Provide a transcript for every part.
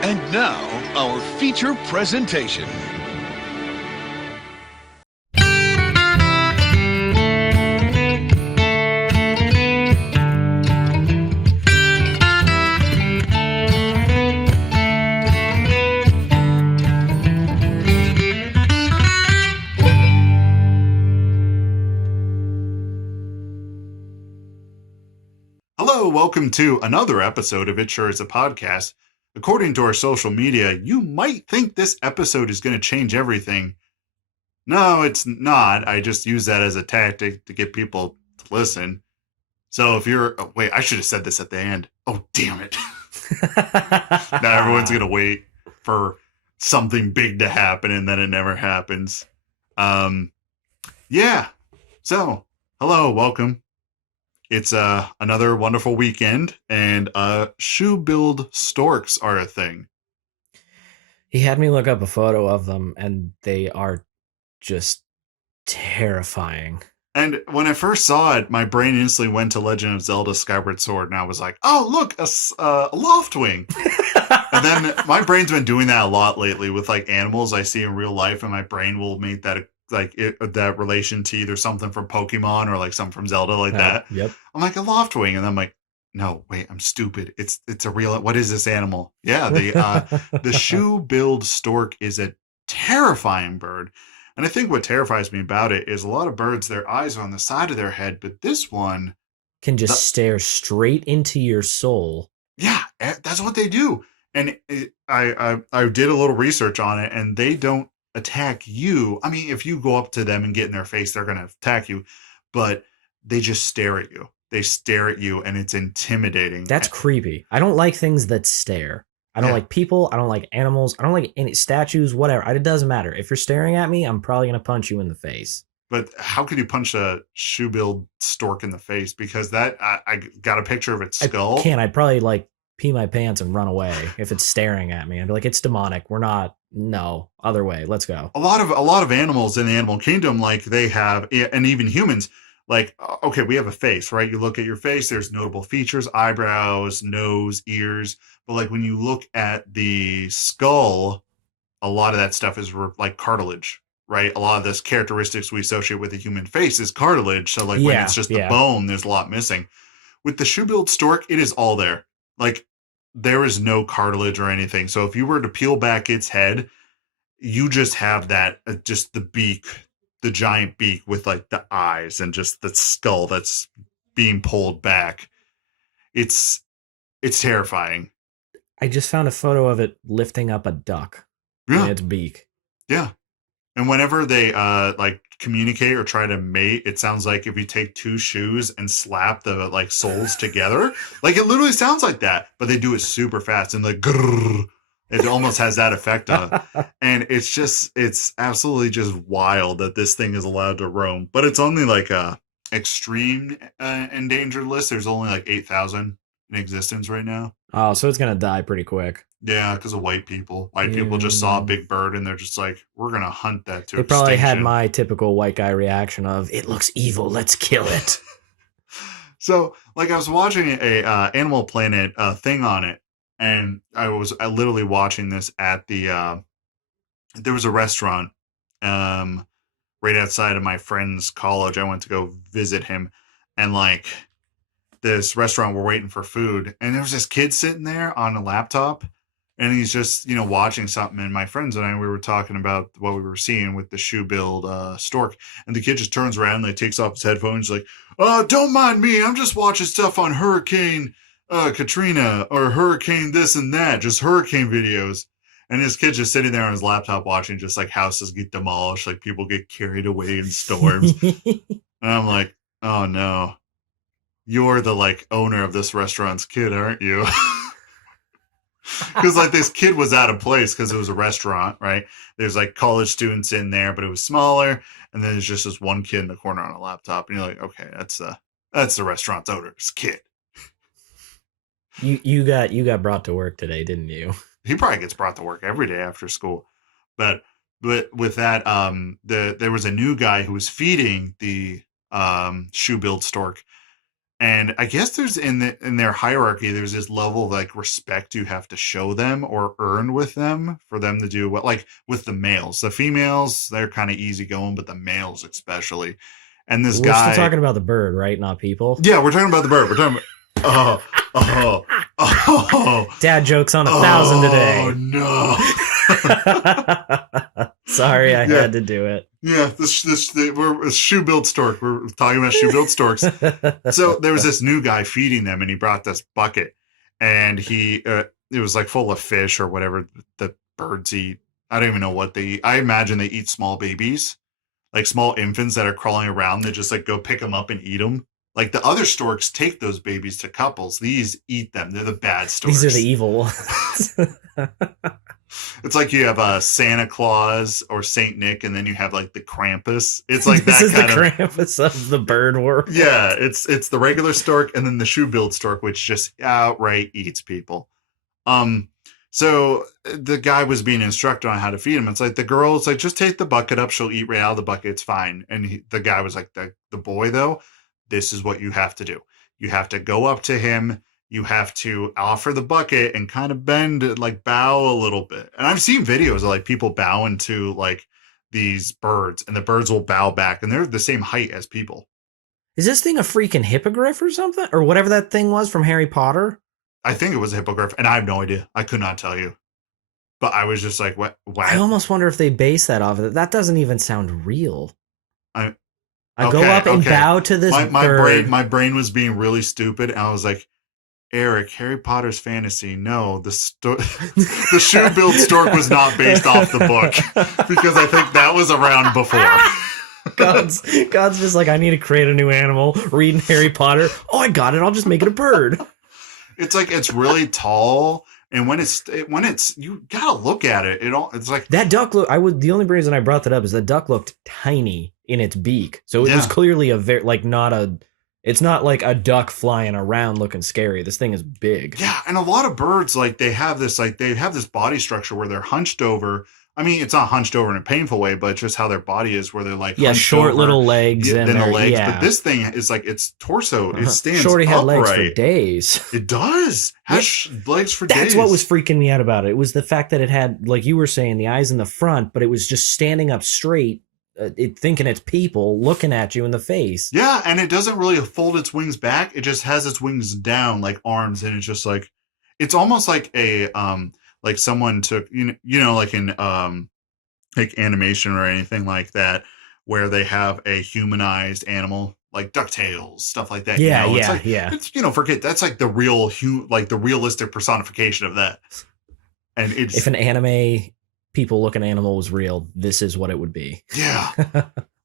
And now, our feature presentation. Hello, welcome to another episode of It Sure Is a Podcast. According to our social media, you might think this episode is going to change everything. No, it's not. I just use that as a tactic to get people to listen. So if you're... Oh, wait, I should have said this at the end. Oh, damn it. Now everyone's going to wait for something big to happen and then it never happens. Yeah. So, hello, welcome. It's another wonderful weekend, and Shoebill Storks are a thing. He had me look up a photo of them, and they are just terrifying. And when I first saw it, my brain instantly went to Legend of Zelda Skyward Sword, and I was like, oh, look, a Loftwing. And then my brain's been doing that a lot lately with like animals I see in real life, and my brain will make that that relation to either something from Pokemon or like something from Zelda like that. Yep. I'm like a Loftwing, and I'm like, no, wait, I'm stupid. It's a real. What is this animal? Yeah, the shoe-billed stork is a terrifying bird, and I think what terrifies me about it is a lot of birds, their eyes are on the side of their head, but this one can just stare straight into your soul. Yeah, that's what they do. And I did a little research on it, and they don't attack you. I mean, if you go up to them and get in their face, they're going to attack you, but they just stare at you. They stare at you, and it's intimidating. That's creepy. I don't like things that stare. I don't like people. I don't like animals. I don't like any statues, whatever. It doesn't matter. If you're staring at me, I'm probably going to punch you in the face. But how could you punch a shoe-billed stork in the face? Because that I got a picture of its skull. I can't. I'd probably like pee my pants and run away if it's staring at me. I'd be like, it's demonic. We're not. No, other way. Let's go. A lot of animals in the animal kingdom, like they have, and even humans, like, okay, we have a face, right? You look at your face, there's notable features, eyebrows, nose, ears. But like when you look at the skull, a lot of that stuff is like cartilage, right? A lot of this characteristics we associate with the human face is cartilage. So like when it's just the bone, there's a lot missing. With the shoe-billed stork, it is all there. Like there is no cartilage or anything. So if you were to peel back its head, you just have that, just the beak, the giant beak with like the eyes and just the skull that's being pulled back. It's terrifying. I just found a photo of it lifting up a duck in its beak. Yeah. And whenever they like communicate or try to mate, it sounds like if you take two shoes and slap the like soles together, like it literally sounds like that, but they do it super fast and like grrr, it almost has that effect on it. And it's absolutely just wild that this thing is allowed to roam, but it's only like a extreme endangered list. There's only like 8,000 in existence right now. Oh, so it's gonna die pretty quick. Yeah, because of white people. White people just saw a big bird and they're just like, we're going to hunt that to extinction. They probably had my typical white guy reaction of, it looks evil, let's kill it. So, like, I was watching a Animal Planet thing on it, and I was literally watching this at the, there was a restaurant right outside of my friend's college. I went to go visit him, and, like, this restaurant, we're waiting for food, and there was this kid sitting there on a laptop, and he's just, watching something. And my friends and I, we were talking about what we were seeing with the shoe-billed stork. And the kid just turns around and like, takes off his headphones like, don't mind me. I'm just watching stuff on Hurricane Katrina or Hurricane this and that. Just hurricane videos. And his kid's just sitting there on his laptop watching just like houses get demolished. Like people get carried away in storms. And I'm like, oh no. You're the like owner of this restaurant's kid, aren't you? Because like this kid was out of place because it was a restaurant, right? There's like college students in there, but it was smaller, and then there's just this one kid in the corner on a laptop, and you're like, okay, that's the restaurant's owner's kid. You got brought to work today, didn't you? He probably gets brought to work every day after school, but with that, there was a new guy who was feeding the shoe-billed stork, And I guess there's in their hierarchy, there's this level of like respect you have to show them or earn with them for them to do what, like with the males. The females, they're kind of easygoing, but the males especially. And this We're guy, still talking about the bird, right? Not people. yeah, we're talking about the bird. We're talking about oh, Dad jokes on 1,000 today. Oh no. Sorry, I had to do it. Yeah, we're Shoebill Stork. We're talking about Shoebill Storks. So there was this new guy feeding them, and he brought this bucket, and it was like full of fish or whatever the birds eat. I don't even know what they eat. I imagine they eat small babies, like small infants that are crawling around. They just like go pick them up and eat them. Like the other storks take those babies to couples. These eat them. They're the bad storks. These are the evil ones. It's like you have Santa Claus or Saint Nick, and then you have like the Krampus. It's like this that is kind the Krampus of the bird world. Yeah, it's the regular stork and then the shoe-billed stork, which just outright eats people. So the guy was being instructed on how to feed him. It's like the girl's like, just take the bucket up. She'll eat right out of the bucket. It's fine. And the guy was like, the boy though, this is what you have to do. You have to go up to him. You have to offer the bucket and kind of bend, like bow a little bit. And I've seen videos of like people bowing to like these birds, and the birds will bow back, and they're the same height as people. Is this thing a freaking hippogriff or something? Or whatever that thing was from Harry Potter? I think it was a hippogriff, and I have no idea. I could not tell you. But I was just like, what? I almost wonder if they base that off of it. That doesn't even sound real. I go up and bow to this bird. My brain was being really stupid, and I was like, Eric, Harry Potter's fantasy. No, the Shoebill Stork was not based off the book, because I think that was around before. God's just like, I need to create a new animal. Reading Harry Potter. Oh, I got it. I'll just make it a bird. It's like it's really tall, and when it's you gotta look at it. It's like that duck look. The only reason I brought that up is the duck looked tiny in its beak, so it was clearly it's not like a duck flying around looking scary. This thing is big. Yeah, and a lot of birds, like they have this body structure where they're hunched over. I mean, it's not hunched over in a painful way, but just how their body is, where they're like short over, little legs, and then the legs. Yeah. But this thing is like its torso. It stands Shorty had upright. legs for days. It does. Has legs for days. That's what was freaking me out about it. It was the fact that it had, like you were saying, the eyes in the front, but it was just standing up straight. Thinking it's people looking at you in the face. Yeah, and it doesn't really fold its wings back. It just has its wings down like arms, and it's just like, it's almost like a like someone took like in like animation or anything like that, where they have a humanized animal like DuckTales, stuff like that. Yeah, It's forget that's like the realistic personification of that. And it's, if an anime people looking animal was real, this is what it would be. Yeah.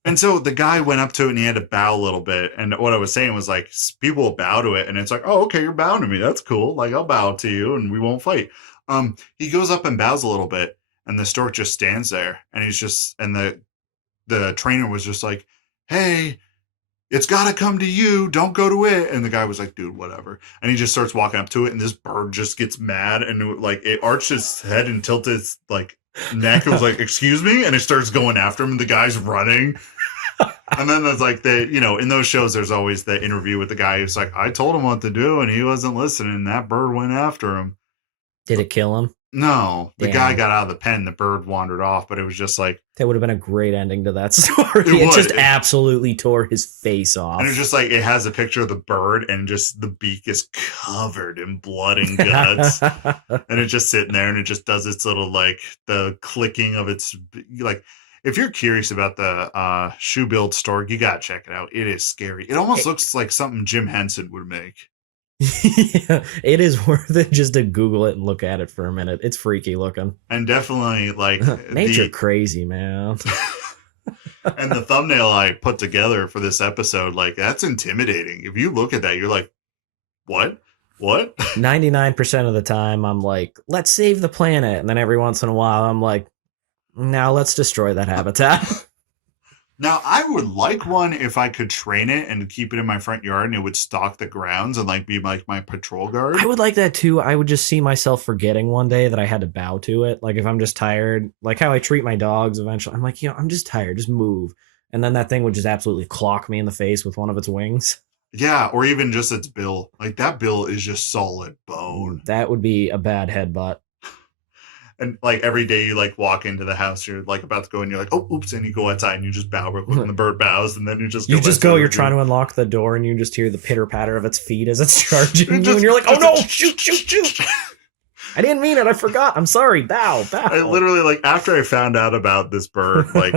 And so the guy went up to it and he had to bow a little bit. And what I was saying was like, people will bow to it, and it's like, oh, okay, you're bowing to me. That's cool. Like, I'll bow to you and we won't fight. He goes up and bows a little bit, and the stork just stands there, and the trainer was just like, hey, it's got to come to you. Don't go to it. And the guy was like, dude, whatever. And he just starts walking up to it, and this bird just gets mad, and like it arched its head and tilted its like neck. It was like, excuse me. And it starts going after him, and the guy's running. And then there's like in those shows, there's always the interview with the guy who's like, I told him what to do and he wasn't listening. And that bird went after him. Did it kill him? No, the guy got out of the pen. The bird wandered off, but it was just like, that would have been a great ending to that story. It just absolutely tore his face off. And it's just like, it has a picture of the bird, and just the beak is covered in blood and guts. And it's just sitting there, and it just does its little, like, the clicking of its, like, if you're curious about the Shoebill Stork, you gotta check it out. It is scary. It almost looks like something Jim Henson would make. Yeah, it is worth it just to Google it and look at it for a minute. It's freaky looking. And definitely, like, nature crazy, man. And the thumbnail I put together for this episode, like, that's intimidating. If you look at that, you're like, what? 99% of the time, I'm like, let's save the planet. And then every once in a while, I'm like, now let's destroy that habitat. Now, I would like one if I could train it and keep it in my front yard, and it would stalk the grounds and like be like my patrol guard. I would like that too. I would just see myself forgetting one day that I had to bow to it. Like if I'm just tired, like how I treat my dogs eventually. I'm like, I'm just tired. Just move. And then that thing would just absolutely clock me in the face with one of its wings. Yeah, or even just its bill. Like that bill is just solid bone. That would be a bad headbutt. And like every day you like walk into the house, you're like about to go and you're like, oh, oops, and you go outside and you just bow real quick and the bird bows and then you just you're trying to unlock the door and you just hear the pitter patter of its feet as it's charging you and you're like, oh no, shoot. I didn't mean it. I forgot. I'm sorry. Bow. I literally, like, after I found out about this bird, like,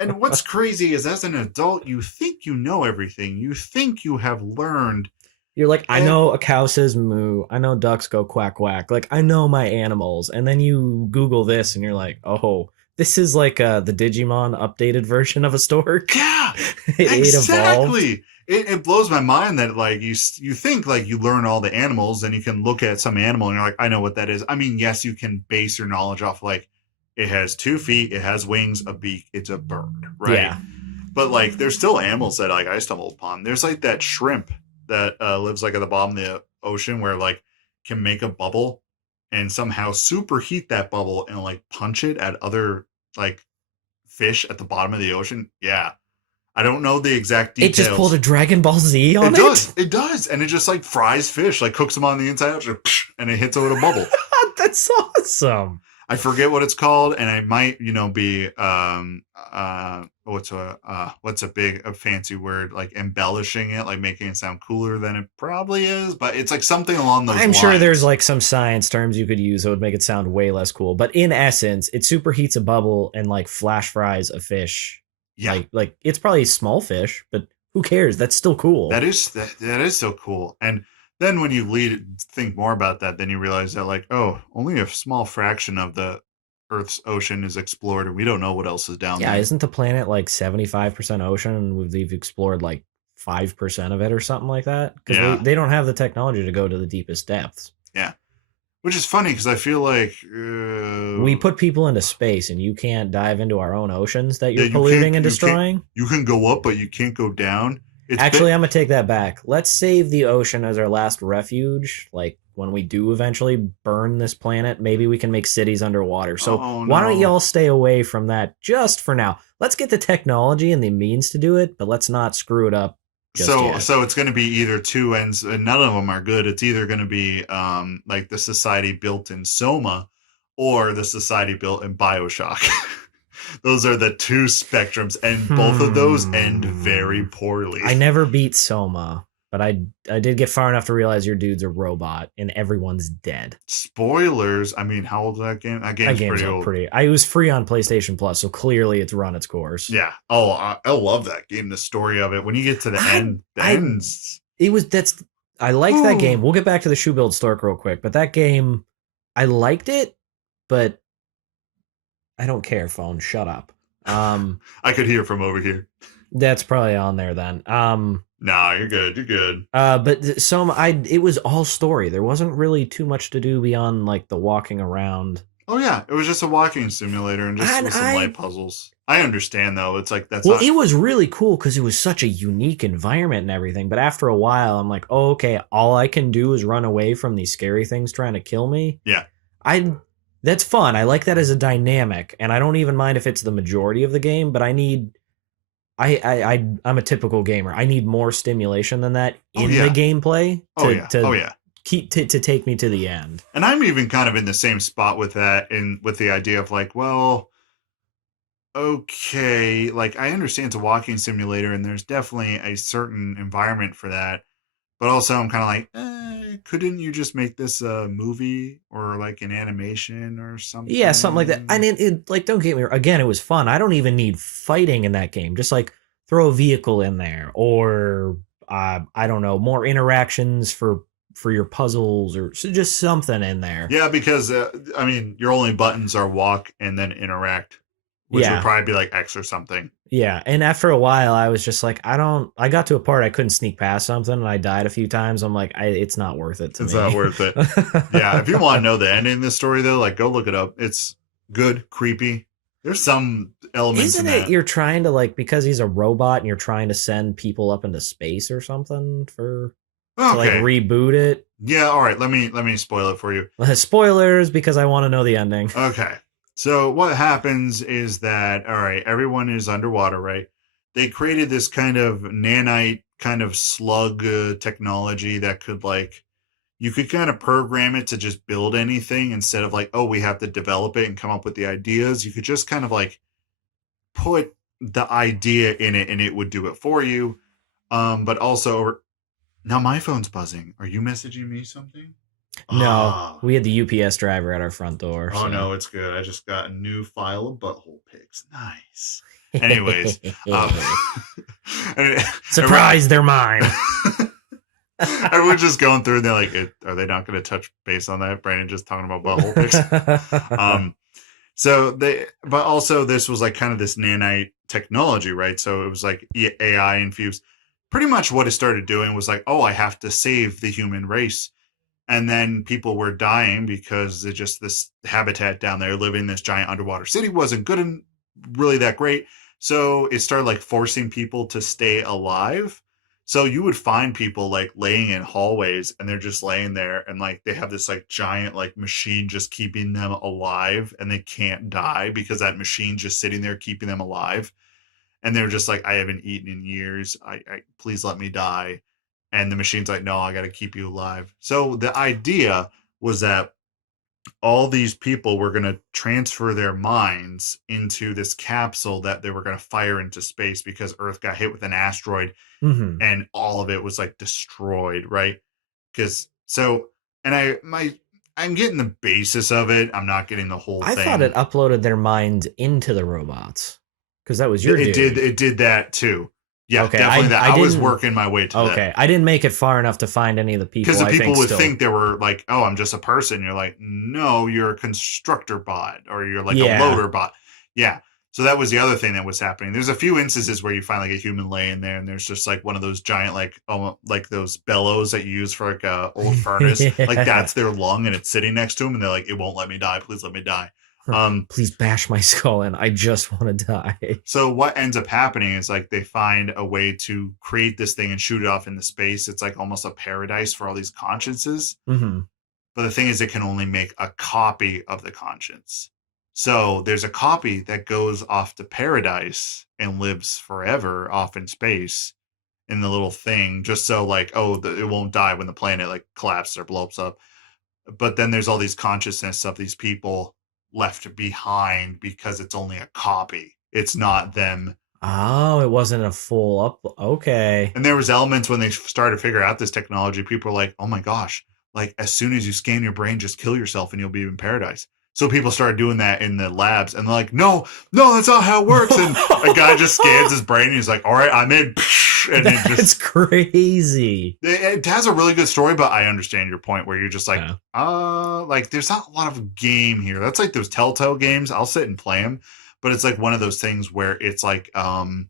and what's crazy is as an adult, you think you know everything. You think you have learned. You're like, I know a cow says moo. I know ducks go quack quack. Like, I know my animals. And then you Google this and you're like, oh, this is like the Digimon updated version of a stork. Yeah, exactly. It blows my mind that like you think like you learn all the animals and you can look at some animal and you're like, I know what that is. I mean, yes, you can base your knowledge off like it has 2 feet, it has wings, a beak, it's a bird, right? Yeah. But like there's still animals that like I stumbled upon. There's like that shrimp that lives like at the bottom of the ocean where like can make a bubble and somehow superheat that bubble and like punch it at other like fish at the bottom of the ocean. Yeah. I don't know the exact details. It just pulled a Dragon Ball Z on it? It does. And it just like fries fish, like cooks them on the inside and it hits it with a bubble. That's awesome. I forget what it's called, and I might, be what's a fancy word, like embellishing it, like making it sound cooler than it probably is, but it's like something along those lines. I'm sure there's like some science terms you could use that would make it sound way less cool, but in essence, it superheats a bubble and like flash fries a fish. Yeah, like it's probably small fish, but who cares? That's still cool. That is so cool. And then when you think more about that, then you realize that like, oh, only a small fraction of the Earth's ocean is explored, and we don't know what else is down there. Yeah, isn't the planet like 75% ocean, and we've explored like 5% of it or something like that? Because they don't have the technology to go to the deepest depths. Yeah. Which is funny because I feel like we put people into space, and you can't dive into our own oceans that you're polluting and destroying. You can go up, but you can't go down. I'm gonna take that back. Let's save the ocean as our last refuge. Like when we do eventually burn this planet, maybe we can make cities underwater. So why don't y'all stay away from that just for now? Let's get the technology and the means to do it, but let's not screw it up. So it's going to be either two ends, and none of them are good. It's either going to be like the society built in Soma or the society built in BioShock. Those are the two spectrums, and both of those end very poorly. I never beat Soma, but I did get far enough to realize your dude's a robot and everyone's dead. Spoilers. I mean, how old is that game? That game's pretty old. It was free on PlayStation Plus, so clearly it's run its course. Yeah. Oh, I love that game. The story of it. When you get to the end, I like that game. We'll get back to the Shoebill Stork real quick, but that game, I liked it, but I don't care, phone. Shut up. I could hear from over here. That's probably on there then. Nah, you're good. You're good. But it was all story. There wasn't really too much to do beyond like the walking around. Oh yeah, it was just a walking simulator and just with some light puzzles. I understand though. It's like it was really cool because it was such a unique environment and everything. But after a while, I'm like, oh, okay, all I can do is run away from these scary things trying to kill me. Yeah. That's fun. I like that as a dynamic, and I don't even mind if it's the majority of the game, but I'm a typical gamer. I need more stimulation than that in the gameplay to take me to the end. And I'm even kind of in the same spot with that, with the idea of like, well, okay, like I understand it's a walking simulator and there's definitely a certain environment for that. But also I'm kind of like, couldn't you just make this a movie or like an animation or something? Yeah, something like that. And it like, don't get me wrong. Again, it was fun. I don't even need fighting in that game. Just like throw a vehicle in there or I don't know, more interactions for your puzzles or just something in there. Yeah, because I mean, your only buttons are walk and then interact, which would probably be like X or something. Yeah, and after a while, I was just like, I got to a part I couldn't sneak past something, and I died a few times. I'm like, it's not worth it to me. It's not worth it. Yeah, if you want to know the ending of this story, though, like, go look it up. It's good, creepy. There's some elements in that. You're trying to, like, because he's a robot, and you're trying to send people up into space or something to, like, reboot it? Yeah, all right, let me spoil it for you. Spoilers, because I want to know the ending. Okay. So what happens is that, all right, everyone is underwater, right? They created this kind of nanite kind of slug technology that could like, you could kind of program it to just build anything instead of like, oh, we have to develop it and come up with the ideas. You could just kind of like put the idea in it and it would do it for you. But also, now my phone's buzzing. Are you messaging me something? No, we had the UPS driver at our front door. Oh, so. no, it's good. I just got a new file of butthole pics. Nice. Anyways. Surprise, they're mine. Everyone's just going through and they're like, are they not going to touch base on that? Brandon just talking about butthole pics. But also this was like kind of this nanite technology, right? So it was like AI infused. Pretty much what it started doing was like, oh, I have to save the human race. And then people were dying because it just this habitat down there living in this giant underwater city wasn't good and really that great. So it started like forcing people to stay alive. So you would find people like laying in hallways and they're just laying there and like they have this like giant like machine just keeping them alive and they can't die because that machine's just sitting there keeping them alive. And they're just like, I haven't eaten in years. I please let me die. And the machine's like, no, I got to keep you alive. So the idea was that all these people were going to transfer their minds into this capsule that they were going to fire into space because Earth got hit with an asteroid and all of it was like destroyed, right? I'm getting the basis of it. I'm not getting the whole thing. I thought it uploaded their mind into the robots because that was your dude. It did that too. Yeah, okay, definitely that. I was working my way to that. Okay, I didn't make it far enough to find any of the people. Because the people would think they were like, oh, I'm just a person. You're like, no, you're a constructor bot or you're like a loader bot. Yeah. So that was the other thing that was happening. There's a few instances where you find like a human laying there and there's just like one of those giant like those bellows that you use for like a old furnace. Like that's their lung and it's sitting next to them and they're like, it won't let me die. Please let me die. Please bash my skull in. I just want to die. So what ends up happening is like they find a way to create this thing and shoot it off into space. It's like almost a paradise for all these consciences. But the thing is, it can only make a copy of the conscience. So there's a copy that goes off to paradise and lives forever off in space in the little thing, just so like, it won't die when the planet like collapses or blows up. But then there's all these consciousness of these people left behind because it's only a copy. It's not them. Oh, it wasn't a full up. Okay. And there was elements when they started to figure out this technology, people were like, oh my gosh, like as soon as you scan your brain, just kill yourself and you'll be in paradise. So people started doing that in the labs and they're like, no, that's not how it works. And a guy just scans his brain and he's like, all right, I'm in. And it's crazy. It has a really good story, but I understand your point where you're just like, like there's not a lot of game here. That's like those Telltale games. I'll sit and play them, but it's like one of those things where it's like, I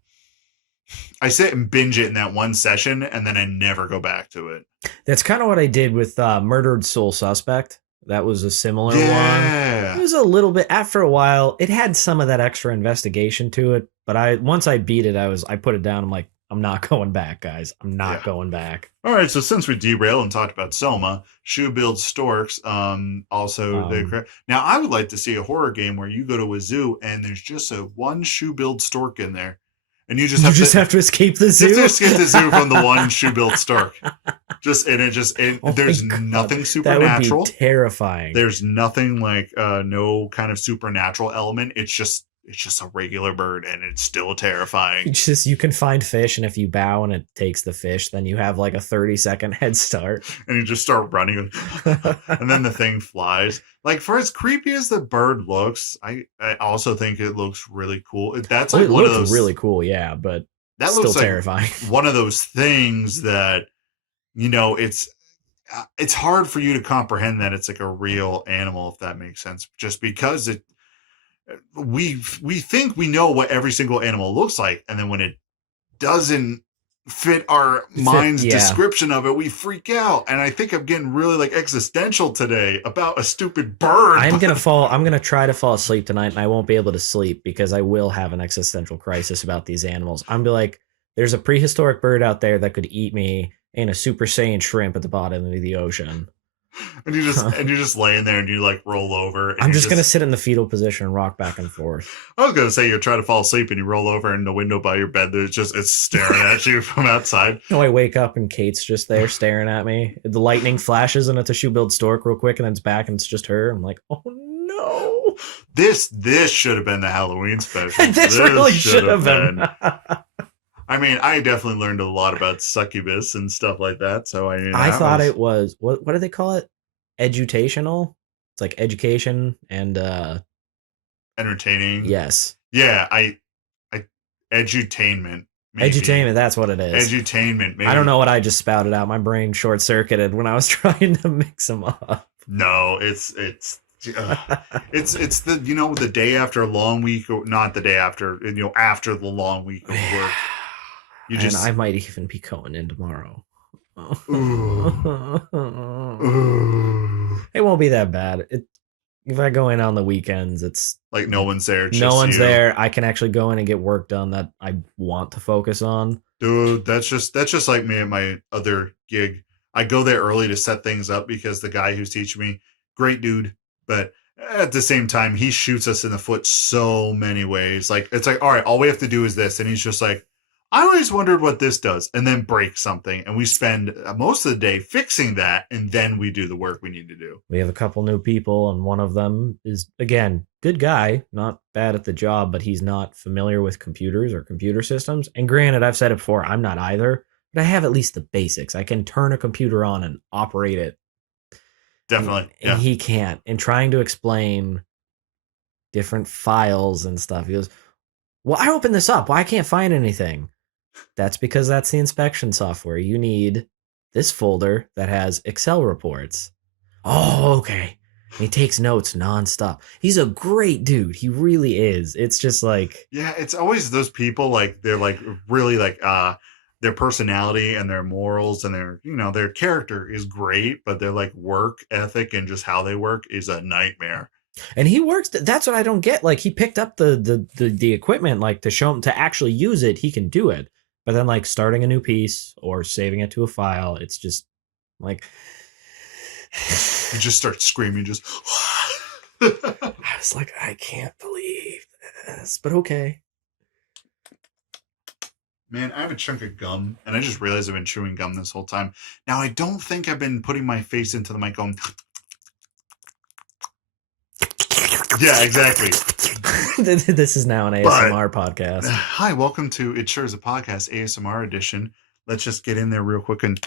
sit and binge it in that one session and then I never go back to it. That's kind of what I did with Murdered Soul Suspect. That was a similar one. It was a little bit, after a while, it had some of that extra investigation to it, but once I beat it, I put it down. I'm like, I'm not going back, guys. I'm not going back. All right, so since we derailed and talked about Soma, Shoebill Storks, now I would like to see a horror game where you go to a zoo and there's just one Shoebill Stork in there. And you just have to escape the zoo. You have to escape the zoo from the one Shoebill Stork. There's nothing supernatural. That would be terrifying. There's nothing like no kind of supernatural element. It's just a regular bird, and it's still terrifying. You can find fish, and if you bow and it takes the fish, then you have like a 30-second head start. And you just start running, and then the thing flies. Like, for as creepy as the bird looks, I also think it looks really cool. That's like one of those really cool, yeah, but that still looks terrifying. Like one of those things that, it's hard for you to comprehend that it's like a real animal, if that makes sense, just because we think we know what every single animal looks like, and then when it doesn't fit our mind's description of it, we freak out. And I think I'm getting really like existential today about a stupid bird. I'm gonna try to fall asleep tonight, and I won't be able to sleep because I will have an existential crisis about these animals. I'm be like, there's a prehistoric bird out there that could eat me, and a Super Saiyan shrimp at the bottom of the ocean. And you're just laying there and you like roll over. And I'm just gonna sit in the fetal position and rock back and forth. I was gonna say you're trying to fall asleep and you roll over in the window by your bed. It's staring at you from outside. No, I wake up and Kate's just there staring at me. The lightning flashes and it's a Shoebill Stork real quick, and then it's back and it's just her. I'm like, oh no! This should have been the Halloween special. This really should have been. I mean, I definitely learned a lot about succubus and stuff like that. So I thought it was what do they call it? Edutational. It's like education and entertaining. Yes. Yeah, I edutainment. Maybe. Edutainment, that's what it is. Edutainment. Maybe. I don't know what I just spouted out. My brain short circuited when I was trying to mix them up. No, it's the the day after a long week, or not the day after, after the long week of work. And I might even be going in tomorrow. It won't be that bad. If I go in on the weekends, it's like no one's there. No one's there. I can actually go in and get work done that I want to focus on. Dude, that's just like me at my other gig. I go there early to set things up because the guy who's teaching me, great dude, but at the same time, he shoots us in the foot so many ways. Like, it's like, all right, all we have to do is this. And he's just like, I always wondered what this does, and then break something. And we spend most of the day fixing that, and then we do the work we need to do. We have a couple new people, and one of them is, again, good guy, not bad at the job, but he's not familiar with computers or computer systems. And granted, I've said it before, I'm not either, but I have at least the basics. I can turn a computer on and operate it. Definitely. And he can't. And trying to explain different files and stuff, he goes, well, I opened this up. Well, I can't find anything. That's because that's the inspection software. You need this folder that has Excel reports. Oh, okay. He takes notes nonstop. He's a great dude. He really is. It's just like... Yeah, it's always those people, like, they're like really like their personality and their morals and their character is great, but their like work ethic and just how they work is a nightmare. And he works. That's what I don't get. Like, he picked up the equipment, like, to show him to actually use it. He can do it. But then, like, starting a new piece or saving it to a file, it's just like... You just start screaming, just... I was like, I can't believe this, but okay. Man, I have a chunk of gum, and I just realized I've been chewing gum this whole time. Now, I don't think I've been putting my face into the mic going... Yeah, exactly. This is now an ASMR podcast. Hi, welcome to It Sure Is a Podcast ASMR edition. Let's just get in there real quick and...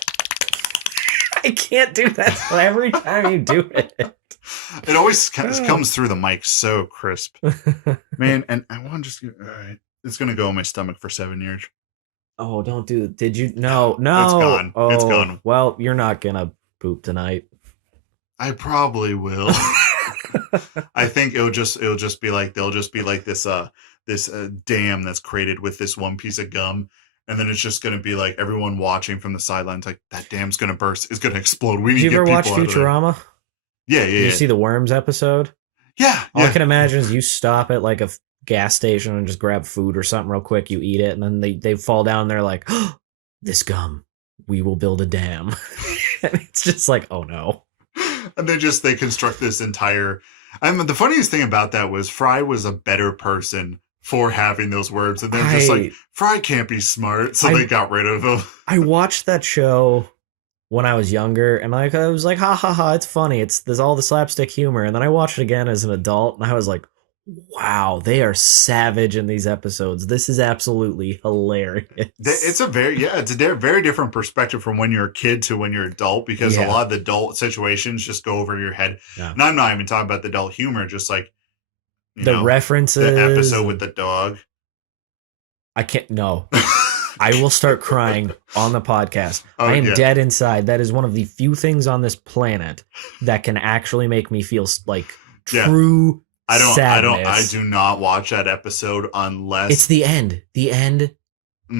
I can't do that so every time you do it. It always comes through the mic so crisp. Man, and I want to just... All right. It's going to go in my stomach for 7 years. Oh, don't do... Did you... No. It's gone. Oh, it's gone. Well, you're not going to poop tonight. I probably will. I think it'll just be like, they'll just be like this dam that's created with this one piece of gum, and then it's just going to be like everyone watching from the sidelines, like, that dam's going to burst, it's going to explode. We need to get people out of there. Did you ever watch Futurama? Yeah. Did you see the Worms episode? Yeah. All I can imagine is you stop at like a gas station and just grab food or something real quick, you eat it, and then they fall down and they're like, oh, this gum, we will build a dam. And it's just like, oh no. And they construct this entire... the funniest thing about that was Fry was a better person for having those words. And they're just like, Fry can't be smart. So they got rid of him. I watched that show when I was younger. And I was like, ha ha ha, it's funny. There's all the slapstick humor. And then I watched it again as an adult. And I was like, wow, they are savage in these episodes. This is absolutely hilarious. It's a very different perspective from when you're a kid to when you're adult, because a lot of the adult situations just go over your head. Yeah. And I'm not even talking about the adult humor, just like the references, the episode with the dog. I can't. No, I will start crying on the podcast. I am dead inside. That is one of the few things on this planet that can actually make me feel like true. I do not watch that episode unless it's the end. The end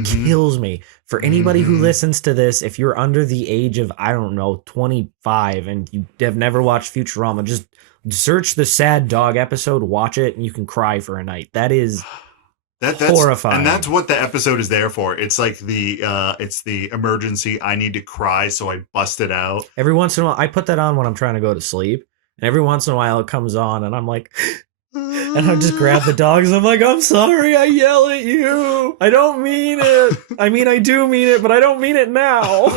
kills me. For anybody who listens to this, if you're under the age of, 25 and you have never watched Futurama, just search the sad dog episode, watch it, and you can cry for a night. That is That's horrifying. And that's what the episode is there for. It's like it's the emergency. I need to cry, so I bust it out. Every once in a while, I put that on when I'm trying to go to sleep, and every once in a while it comes on, and I'm like, and I just grab the dogs. I'm like, I'm sorry, I yell at you. I don't mean it. I mean, I do mean it, but I don't mean it now.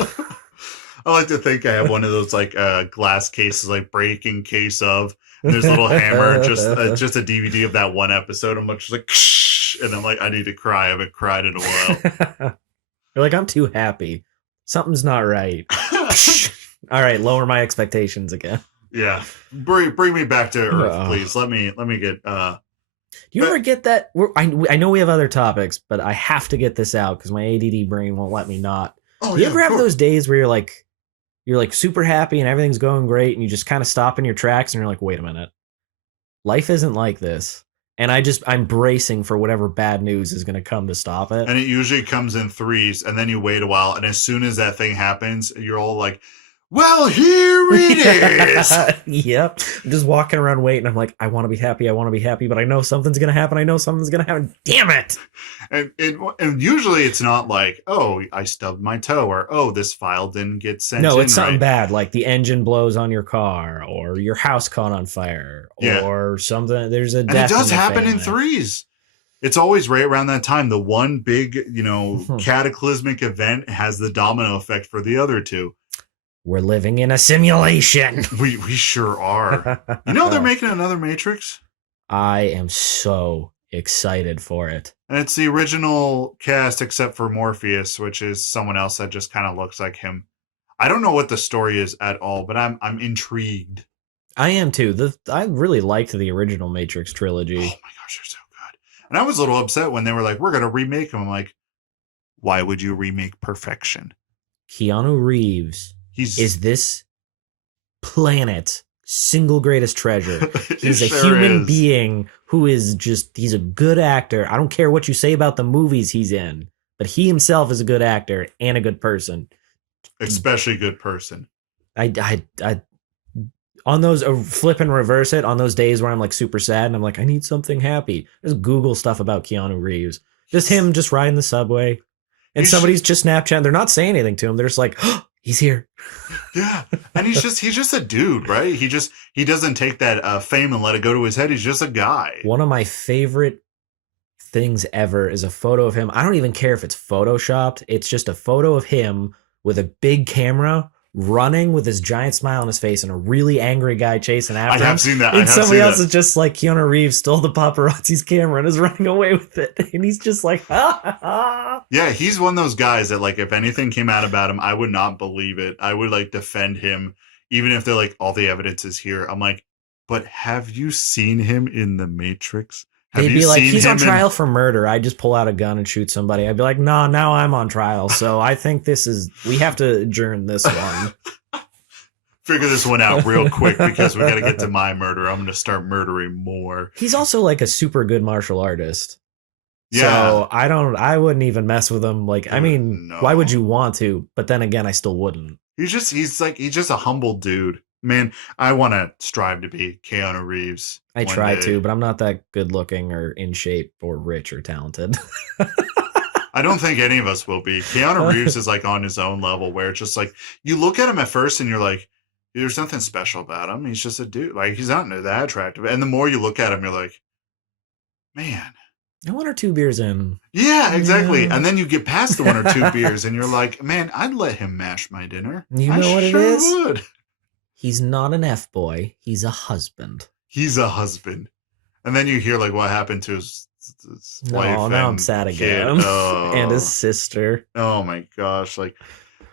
I like to think I have one of those like glass cases, like breaking case of. And there's a little hammer, just a DVD of that one episode. I'm just like, and I'm like, I need to cry. I haven't cried in a while. You're like, I'm too happy. Something's not right. All right, lower my expectations again. Yeah, bring me back to Earth, please. Let me get. Do you ever get that? I know we have other topics, but I have to get this out because my ADD brain won't let me not. Oh, you ever have those days where you're like super happy and everything's going great, and you just kind of stop in your tracks and you're like, wait a minute, life isn't like this. And I'm bracing for whatever bad news is going to come to stop it. And it usually comes in threes, and then you wait a while, and as soon as that thing happens, you're all like, well, here it is. Yep. I'm just walking around waiting. I'm like, I want to be happy, but I know something's going to happen. Damn it. And usually it's not like, oh, I stubbed my toe, or, oh, this file didn't get sent in. No, it's something bad, like the engine blows on your car, or your house caught on fire, or something. There's a death. And it does happen family. in threes. It's always right around that time. The one big, cataclysmic event has the domino effect for the other two. We're living in a simulation. We sure are. They're making another Matrix? I am so excited for it. And it's the original cast except for Morpheus, which is someone else that just kind of looks like him. I don't know what the story is at all, but I'm intrigued. I am too. I really liked the original Matrix trilogy. Oh my gosh, they're so good. And I was a little upset when they were like, we're going to remake them. I'm like, why would you remake perfection? Keanu Reeves is this planet's single greatest treasure. He's a human being who is he's a good actor. I don't care what you say about the movies he's in, but he himself is a good actor and a good person. Especially good person. I on those flip and reverse it, on those days where I'm like super sad and I'm like, I need something happy, just Google stuff about Keanu Reeves. Just him just riding the subway. And somebody's just Snapchat. They're not saying anything to him. They're just like, oh, he's here. Yeah. And he's just a dude, right? He doesn't take that fame and let it go to his head. He's just a guy. One of my favorite things ever is a photo of him. I don't even care if it's photoshopped. It's just a photo of him with a big camera running with his giant smile on his face and a really angry guy chasing after him. I have seen that. And somebody else is just like, Keanu Reeves stole the paparazzi's camera and is running away with it. And he's just like, ha ha ha. Yeah, he's one of those guys that, like, if anything came out about him, I would not believe it. I would, like, defend him, even if they're like, all the evidence is here. I'm like, but have you seen him in The Matrix? They'd be like, he's on trial for murder. I'd just pull out a gun and shoot somebody. I'd be like, no, now I'm on trial. So I think we have to adjourn this one. Figure this one out real quick because we got to get to my murder. I'm going to start murdering more. He's also like a super good martial artist. Yeah. So I wouldn't even mess with him. Like, I mean, Why would you want to? But then again, I still wouldn't. He's just a humble dude. Man, I want to strive to be Keanu Reeves. I try to, but I'm not that good looking or in shape or rich or talented. I don't think any of us will be. Keanu Reeves is like on his own level where it's just like, you look at him at first and you're like, there's nothing special about him. He's just a dude. Like, he's not that attractive. And the more you look at him, you're like, man. 1 or 2 beers in. Yeah, exactly. Yeah. And then you get past the 1 or 2 beers and you're like, man, I'd let him mash my dinner. You know what it is? Would. He's not an F-boy. He's a husband. He's a husband. And then you hear like what happened to his wife. Oh, now I'm sad again. Oh. And his sister. Oh my gosh. Like,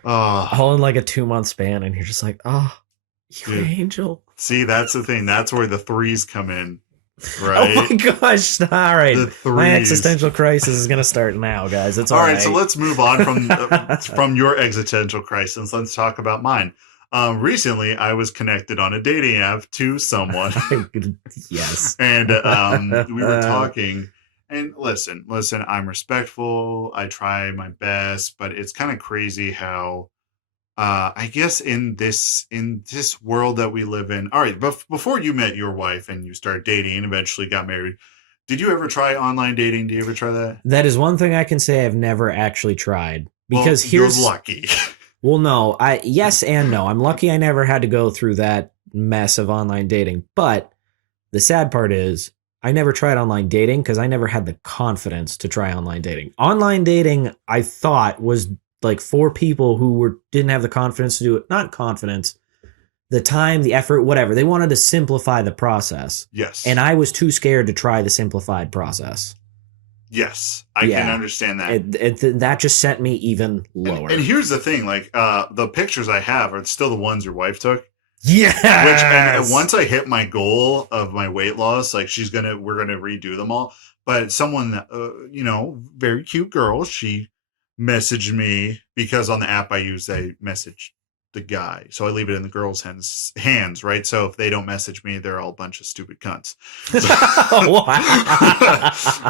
all in like a 2-month span. And you're just like, oh, you angel. See, that's the thing. That's where the threes come in. Right? Oh my gosh. All right. My existential crisis is going to start now, guys. It's all right. So let's move on from your existential crisis. Let's talk about mine. Recently, I was connected on a dating app to someone. Yes. And we were talking. And listen, I'm respectful. I try my best, but it's kind of crazy how, I guess in this world that we live in. All right, but before you met your wife and you started dating and eventually got married, Did you ever try online dating? Do you ever try that? That is one thing I can say I've never actually tried. Because well, here's you're lucky. Well, no, yes and no. I'm lucky I never had to go through that mess of online dating. But the sad part is I never tried online dating because I never had the confidence to try online dating. Online dating, I thought, was like for people who didn't have the confidence to do it. Not confidence, the time, the effort, whatever. They wanted to simplify the process. Yes. And I was too scared to try the simplified process. Yes, I can understand that. That just sent me even lower. And here's the thing, like the pictures I have are still the ones your wife took. Yeah. And once I hit my goal of my weight loss, like we're gonna redo them all. But someone, very cute girl, she messaged me because on the app I use, they message the guy, so I leave it in the girl's hands, right? So if they don't message me, they're all a bunch of stupid cunts.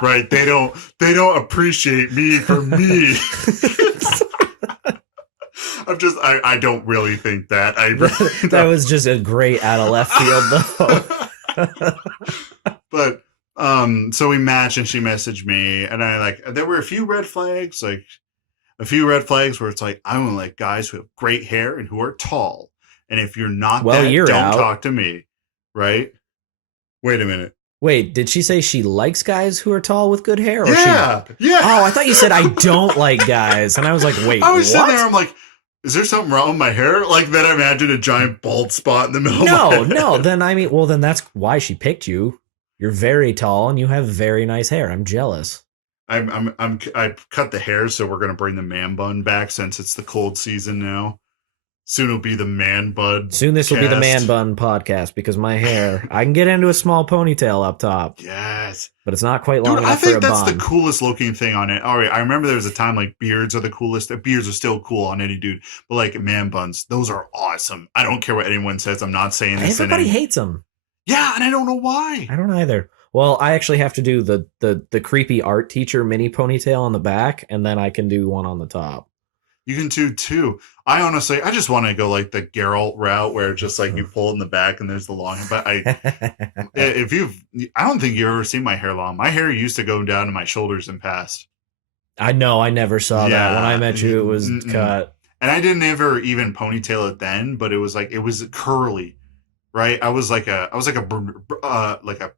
Right? They don't appreciate me for me. I don't really think that. That was just a great out of left field though. But so we matched and she messaged me, and there were a few red flags, where it's like, I only like guys who have great hair and who are tall. And if you're not don't talk to me. Right? Wait a minute. Wait, did she say she likes guys who are tall with good hair? Or yeah. Oh, I thought you said I don't like guys. And I was like, wait, I was sitting there, I'm like, is there something wrong with my hair? Like, then I imagined a giant bald spot in the middle of my head. No. Then that's why she picked you. You're very tall and you have very nice hair. I'm jealous. I cut the hair, so we're gonna bring the man bun back since it's the cold season now. Soon it'll be the man bud. Soon this will be the man bun podcast because my hair, I can get into a small ponytail up top. Yes, but it's not quite long enough for a bun. I think that's the coolest looking thing on it. All right, I remember there was a time like beards are the coolest. Beards are still cool on any dude, but like man buns, those are awesome. I don't care what anyone says. I'm not saying this. Everybody hates them. Yeah, and I don't know why. I don't either. Well, I actually have to do the creepy art teacher mini ponytail on the back, and then I can do one on the top. You can do two. I just want to go like the Geralt route where just like you pull in the back and there's the long hair. But I don't think you've ever seen my hair long. My hair used to go down to my shoulders and past. I know. I never saw that. When I met you, it was cut. And I didn't ever even ponytail it then, but it was curly. Right, I was like a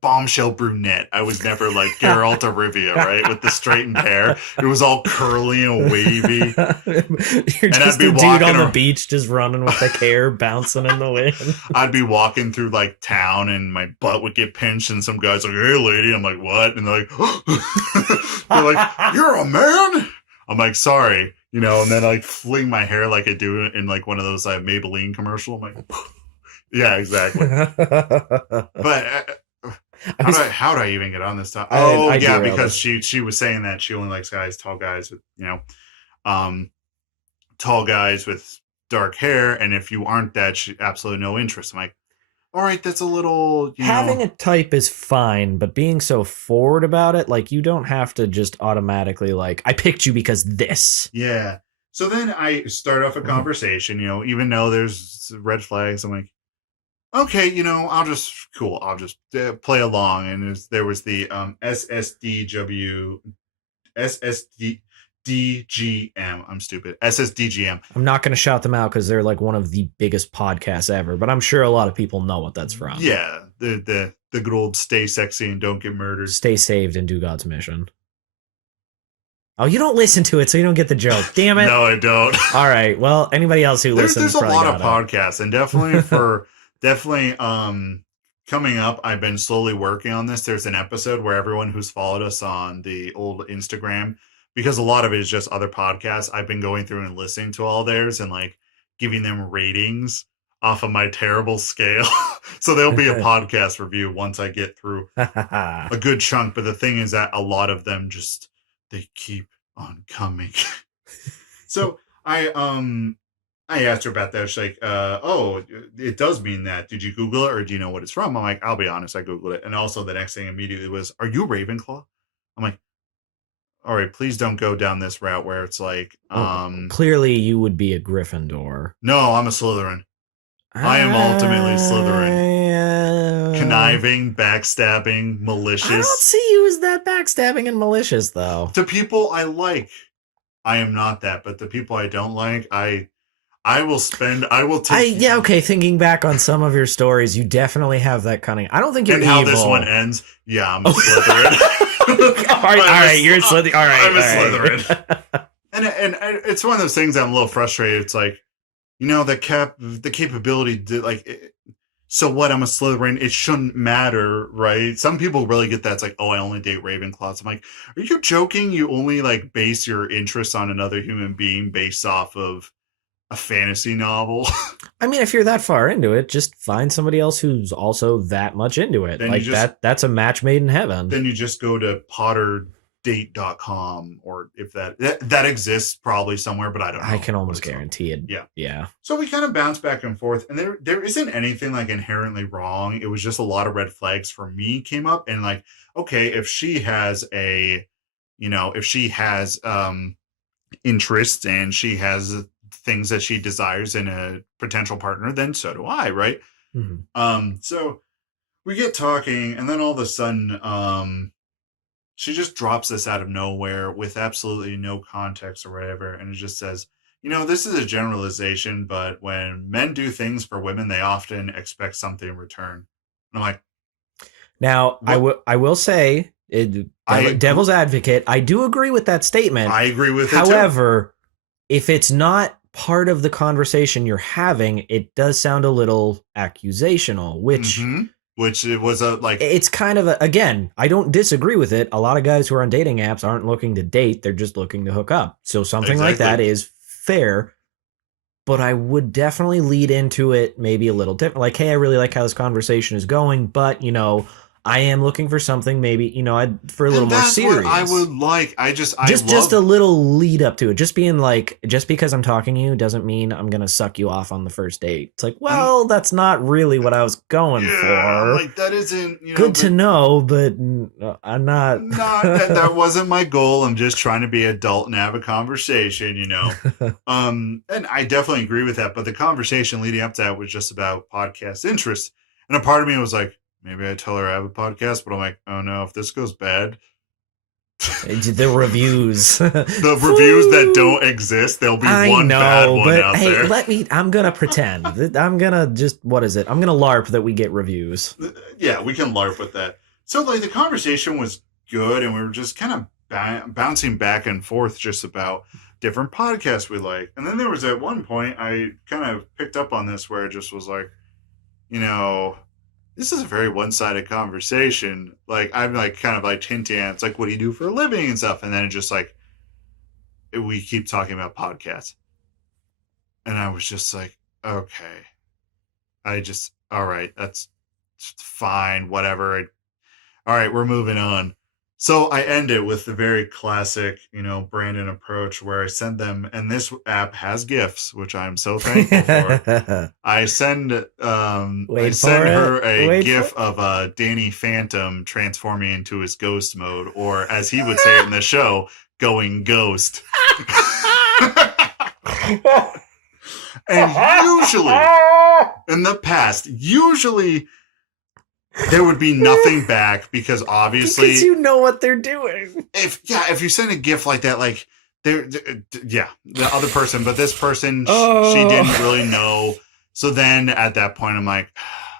bombshell brunette. I was never like Geralt of Rivia, right, with the straightened hair. It was all curly and wavy. You're just a dude on the beach, just running with the hair bouncing in the wind. I'd be walking through like town, and my butt would get pinched, and some guys like, "Hey, lady," I'm like, "What?" And they're like, "You're a man." I'm like, "Sorry," and then I like fling my hair like I do in like one of those like Maybelline commercial. I'm like. Yeah, exactly. But how do I even get on this topic? Oh, yeah, because she was saying that she only likes tall guys with tall guys with dark hair, and if you aren't that, she absolutely no interest. I'm like, all right, that's a little. Having a type is fine, but being so forward about it, like you don't have to just automatically like I picked you because this. Yeah. So then I start off a conversation, even though there's red flags. I'm like. Okay, I'll just play along, and there was the SSDGM. I'm stupid. SSDGM. I'm not going to shout them out because they're like one of the biggest podcasts ever, but I'm sure a lot of people know what that's from. Yeah, the good old stay sexy and don't get murdered. Stay saved and do God's mission. Oh, you don't listen to it, so you don't get the joke. Damn it. No, I don't. All right. Well, anybody else who listens, there's a lot of podcasts, and definitely coming up, I've been slowly working on this. There's an episode where everyone who's followed us on the old Instagram, because a lot of it is just other podcasts, I've been going through and listening to all theirs and like giving them ratings off of my terrible scale. So there'll be a podcast review once I get through a good chunk. But the thing is that a lot of them they keep on coming. So I asked her about that. She's like, oh, it does mean that. Did you Google it or do you know what it's from? I'm like, I'll be honest, I Googled it. And also the next thing immediately was, are you Ravenclaw? I'm like, all right, please don't go down this route where it's like... clearly you would be a Gryffindor. No, I'm a Slytherin. I am ultimately Slytherin. conniving, backstabbing, malicious. I don't see you as that backstabbing and malicious, though. To people I like, I am not that. But the people I don't like, I will take... Yeah, okay, thinking back on some of your stories, you definitely have that cunning. I don't think you're evil. And how this one ends, yeah, I'm a Slytherin. all right, you're a Slytherin. All right, I'm a Slytherin. And it's one of those things I'm a little frustrated. It's like, the capability to, like, so what? I'm a Slytherin. It shouldn't matter, right? Some people really get that. It's like, oh, I only date Ravenclaws. I'm like, are you joking? You only, like, base your interest on another human being based off of a fantasy novel? I mean, if you're that far into it, just find somebody else who's also that much into it. Then like, that's a match made in heaven. Then you just go to potterdate.com, or if that exists probably somewhere, but I don't know. I can almost guarantee it. Yeah. So we kind of bounce back and forth, and there isn't anything like inherently wrong. It was just a lot of red flags for me came up, and like, okay, if she has interests and she has things that she desires in a potential partner, then so do I, right? Mm-hmm. So we get talking, and then all of a sudden, she just drops this out of nowhere with absolutely no context or whatever, and it just says, this is a generalization, but when men do things for women, they often expect something in return. And I'm like, now, I will say, devil's advocate, I do agree with that statement. I agree with it. However, if it's not part of the conversation you're having, it does sound a little accusational, which it was it's kind of again, I don't disagree with it. A lot of guys who are on dating apps aren't looking to date. They're just looking to hook up. So something like that is fair, but I would definitely lead into it maybe a little different. Like, hey, I really like how this conversation is going, but I am looking for something maybe, for a little more serious. What I would like. Just a little lead up to it. Just being like, just because I'm talking to you doesn't mean I'm going to suck you off on the first date. It's like, well, that's not really what I was going for. Like, that isn't, good to know, but I'm not. That wasn't my goal. I'm just trying to be adult and have a conversation, And I definitely agree with that. But the conversation leading up to that was just about podcast interests. And a part of me was like, maybe I tell her I have a podcast, but I'm like, oh no, if this goes bad. The reviews. The reviews that don't exist, there'll be bad one out there. I'm going to pretend. I'm going to just, what is it? I'm going to LARP that we get reviews. Yeah, we can LARP with that. So like the conversation was good, and we were just kind of bouncing back and forth just about different podcasts we like. And then there was at one point, I kind of picked up on this where it just was like, this is a very one-sided conversation. Like, I'm like kind of like hinting at, it's like, what do you do for a living and stuff? And then it just like, we keep talking about podcasts. And I was just like, okay. All right, that's fine, whatever. All right, we're moving on. So I end it with the very classic, Brandon approach where I send them, and this app has GIFs, which I'm so thankful for. I send her a GIF of Danny Phantom transforming into his ghost mode, or as he would say it in the show, going ghost. And usually, in the past, there would be nothing back because obviously... Because you know what they're doing. If you send a GIF like that, like, the other person, but this person, she didn't really know. So then at that point, I'm like,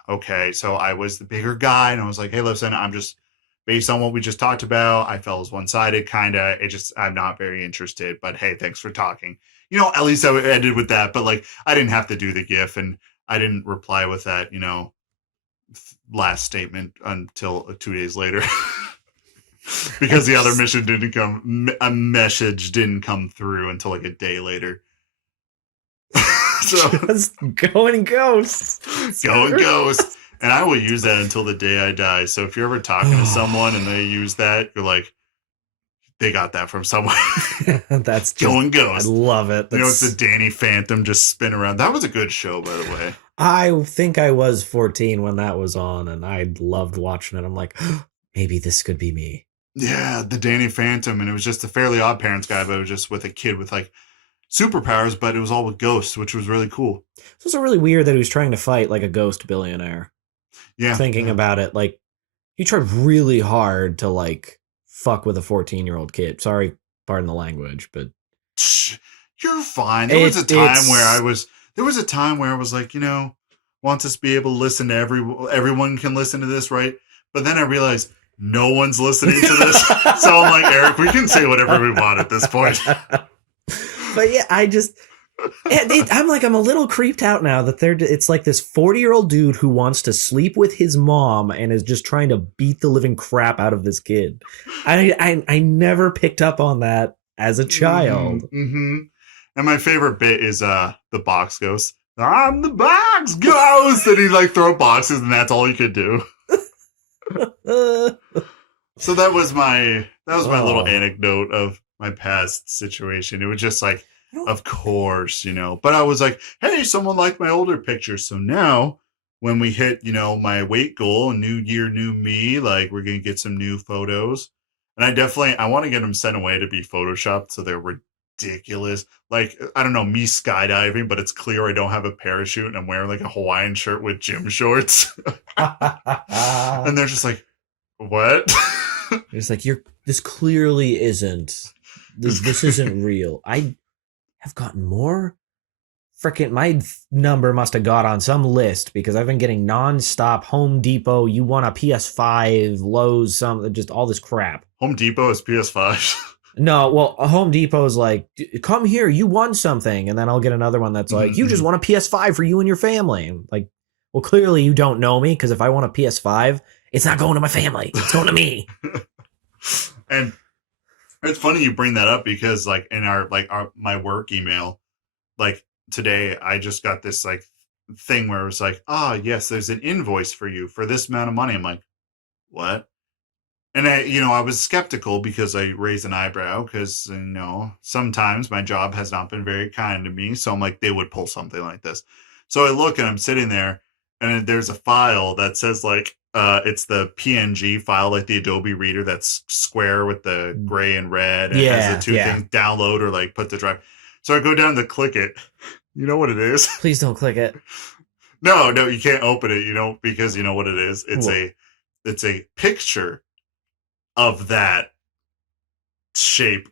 okay, so I was the bigger guy, and I was like, hey, listen, I'm just, based on what we just talked about, I felt it was one-sided, kind of. I'm not very interested, but hey, thanks for talking. At least I ended with that, but like, I didn't have to do the GIF, and I didn't reply with that, last statement until 2 days later. Because the other message didn't come through until like a day later. So just going ghost. Going ghost. And I will use that until the day I die. So if you're ever talking to someone and they use that, you're like, they got that from somewhere. That's just, going ghost. I love it. It's the Danny Phantom just spin around. That was a good show, by the way. I think I was 14 when that was on, and I loved watching it. I'm like, maybe this could be me. Yeah, the Danny Phantom, and it was just the Fairly Odd Parents guy, but it was just with a kid with like superpowers, but it was all with ghosts, which was really cool. It was really weird that he was trying to fight like a ghost billionaire. thinking about it. Like, he tried really hard to like fuck with a 14-year-old kid. Sorry, pardon the language, but you're fine. There was a time where I was like, want us to be able to listen to everyone can listen to this, right? But then I realized no one's listening to this. So I'm like, Eric, we can say whatever we want at this point. But yeah, I'm a little creeped out now that it's like this 40-year-old dude who wants to sleep with his mom and is just trying to beat the living crap out of this kid. I never picked up on that as a child. Mm-hmm. And my favorite bit is the box ghost. I'm the box ghost, and he like throw boxes, and that's all he could do. So that was my little anecdote of my past situation. It was just like, of course, But I was like, hey, someone liked my older pictures, so now when we hit, my weight goal, new year, new me, like we're gonna get some new photos, and I want to get them sent away to be photoshopped so they're ridiculous. Like, I don't know, me skydiving, but it's clear I don't have a parachute and I'm wearing like a Hawaiian shirt with gym shorts. And they're just like, what? It's like, this clearly isn't. This isn't real. I have gotten more. Frickin' my number must have got on some list because I've been getting nonstop Home Depot. You want a PS5, Lowe's, just all this crap. Home Depot is PS5. No, well, Home Depot's like, come here, you won something. And then I'll get another one that's like, you just want a PS5 for you and your family. I'm like, well, clearly you don't know me, because if I want a PS5, it's not going to my family. It's going to me. And it's funny you bring that up because like in my work email, like today I just got this like thing where it was like, yes, there's an invoice for you for this amount of money. I'm like, what? And I was skeptical because I raised an eyebrow because, sometimes my job has not been very kind to me. So I'm like, they would pull something like this. So I look and I'm sitting there and there's a file that says like, it's the PNG file, like the Adobe Reader that's square with the gray and red. And it has the two things, download or like put the drive. So I go down to click it. You know what it is? Please don't click it. No, you can't open it, because you know what it is. It's a picture of that shape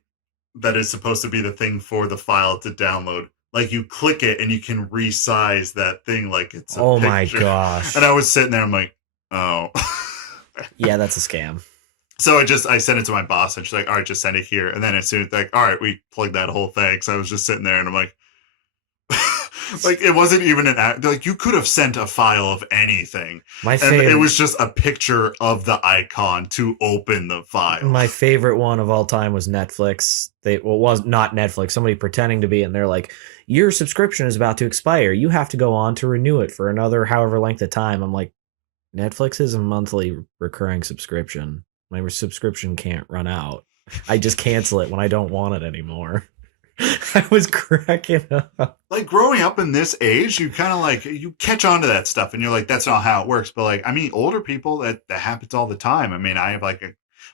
that is supposed to be the thing for the file to download. Like you click it and you can resize that thing like it's a picture. My gosh. And I was sitting there, I'm like, oh. Yeah, that's a scam. So I sent it to my boss and she's like, all right, just send it here. And then as soon as like, all right, we plugged that whole thing. So I was just sitting there and I'm like, like it wasn't even an act. Like you could have sent a file of anything. It was just a picture of the icon to open the file. My favorite one of all time was Netflix. It was not Netflix. Somebody pretending to be, and they're like, "Your subscription is about to expire. You have to go on to renew it for another however length of time." I'm like, Netflix is a monthly recurring subscription. My subscription can't run out. I just cancel it when I don't want it anymore. I was cracking up. Like growing up in this age, you kind of like you catch on to that stuff and you're like, that's not how it works. But like, I mean, older people, that happens all the time. I mean, I have like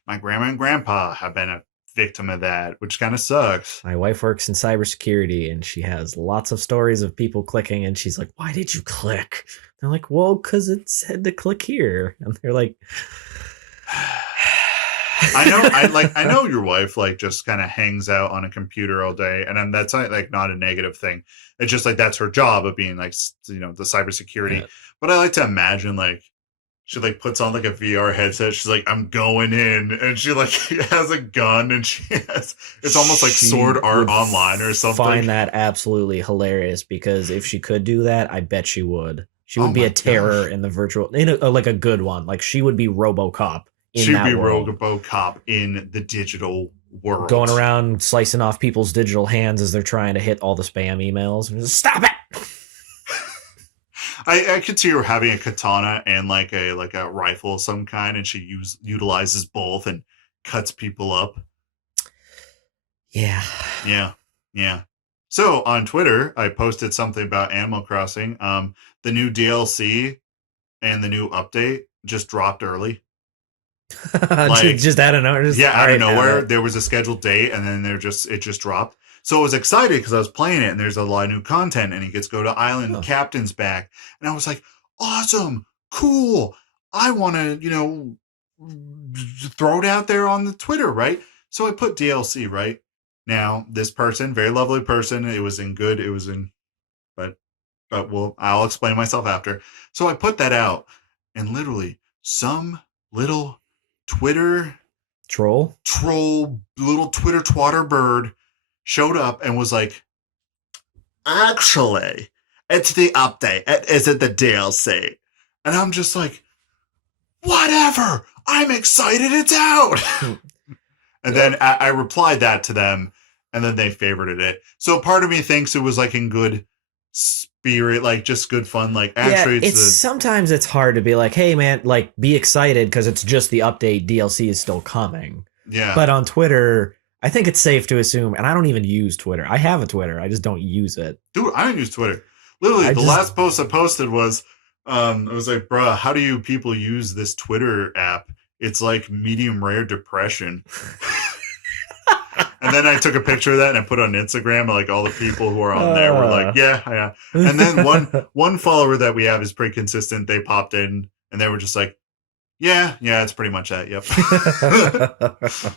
my grandma and grandpa have been a victim of that, which kind of sucks. My wife works in cybersecurity and she has lots of stories of people clicking and she's like, why did you click? They're like, well, because it said to click here. And they're like, I know your wife like just kind of hangs out on a computer all day, and that's not a negative thing. It's just like that's her job of being like the cybersecurity. Yeah. But I like to imagine like she like puts on like a VR headset. She's like, I'm going in, and she like has a gun, and it's almost like Sword Art Online or something. Find that absolutely hilarious because if she could do that, I bet she would. She would be a terror in the virtual, like a good one. Like she would be RoboCop. She'd be RoboCop in the digital world. Going around slicing off people's digital hands as they're trying to hit all the spam emails. Stop it! I could see her having a katana and like a rifle of some kind, and she utilizes both and cuts people up. Yeah. So on Twitter, I posted something about Animal Crossing. The new DLC and the new update just dropped early. Just out of nowhere. Out of nowhere. There was a scheduled date, and then it just dropped. So I was excited because I was playing it, and there's a lot of new content, and he gets to go to Island Captain's back, and I was like, awesome, cool. I want to, throw it out there on the Twitter, right? So I put DLC, right? Now, this person, very lovely person, but I'll explain myself after. So I put that out, and literally some little Twitter troll, little Twitter twatter bird showed up and was like, actually, it's the update. It isn't the DLC. And I'm just like, whatever. I'm excited it's out. And then I replied that to them, and then they favorited it. So part of me thinks it was like in good spirit, like just good fun. Like actually, sometimes it's hard to be like, hey man, like be excited because it's just the update. DLC is still coming. Yeah. But on Twitter, I think it's safe to assume, and I don't even use Twitter. I have a Twitter, I just don't use it. Dude, I don't use Twitter. Literally, last post I posted was, I was like, bruh, how do you people use this Twitter app? It's like medium rare depression. And then I took a picture of that and I put it on Instagram. And like all the people who are on there were like, yeah. And then one follower that we have is pretty consistent. They popped in and they were just like, yeah, it's pretty much that. Yep.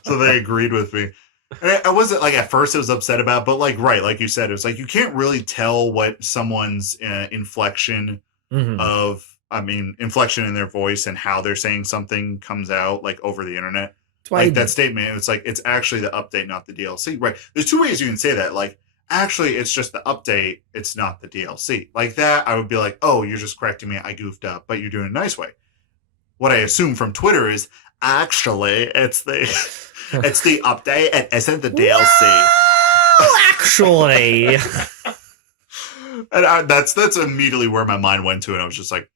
So they agreed with me. And I wasn't like at first I was upset about, but like right, like you said, it was like you can't really tell what someone's inflection inflection in their voice and how they're saying something comes out like over the internet. Like that statement, it's like it's actually the update, not the DLC. Right? There's two ways you can say that. Like, actually, it's just the update. It's not the DLC. Like that, I would be like, oh, you're just correcting me. I goofed up, but you're doing it a nice way. What I assume from Twitter is actually it's the update. It isn't the DLC. Well, actually, and that's immediately where my mind went to, and I was just like.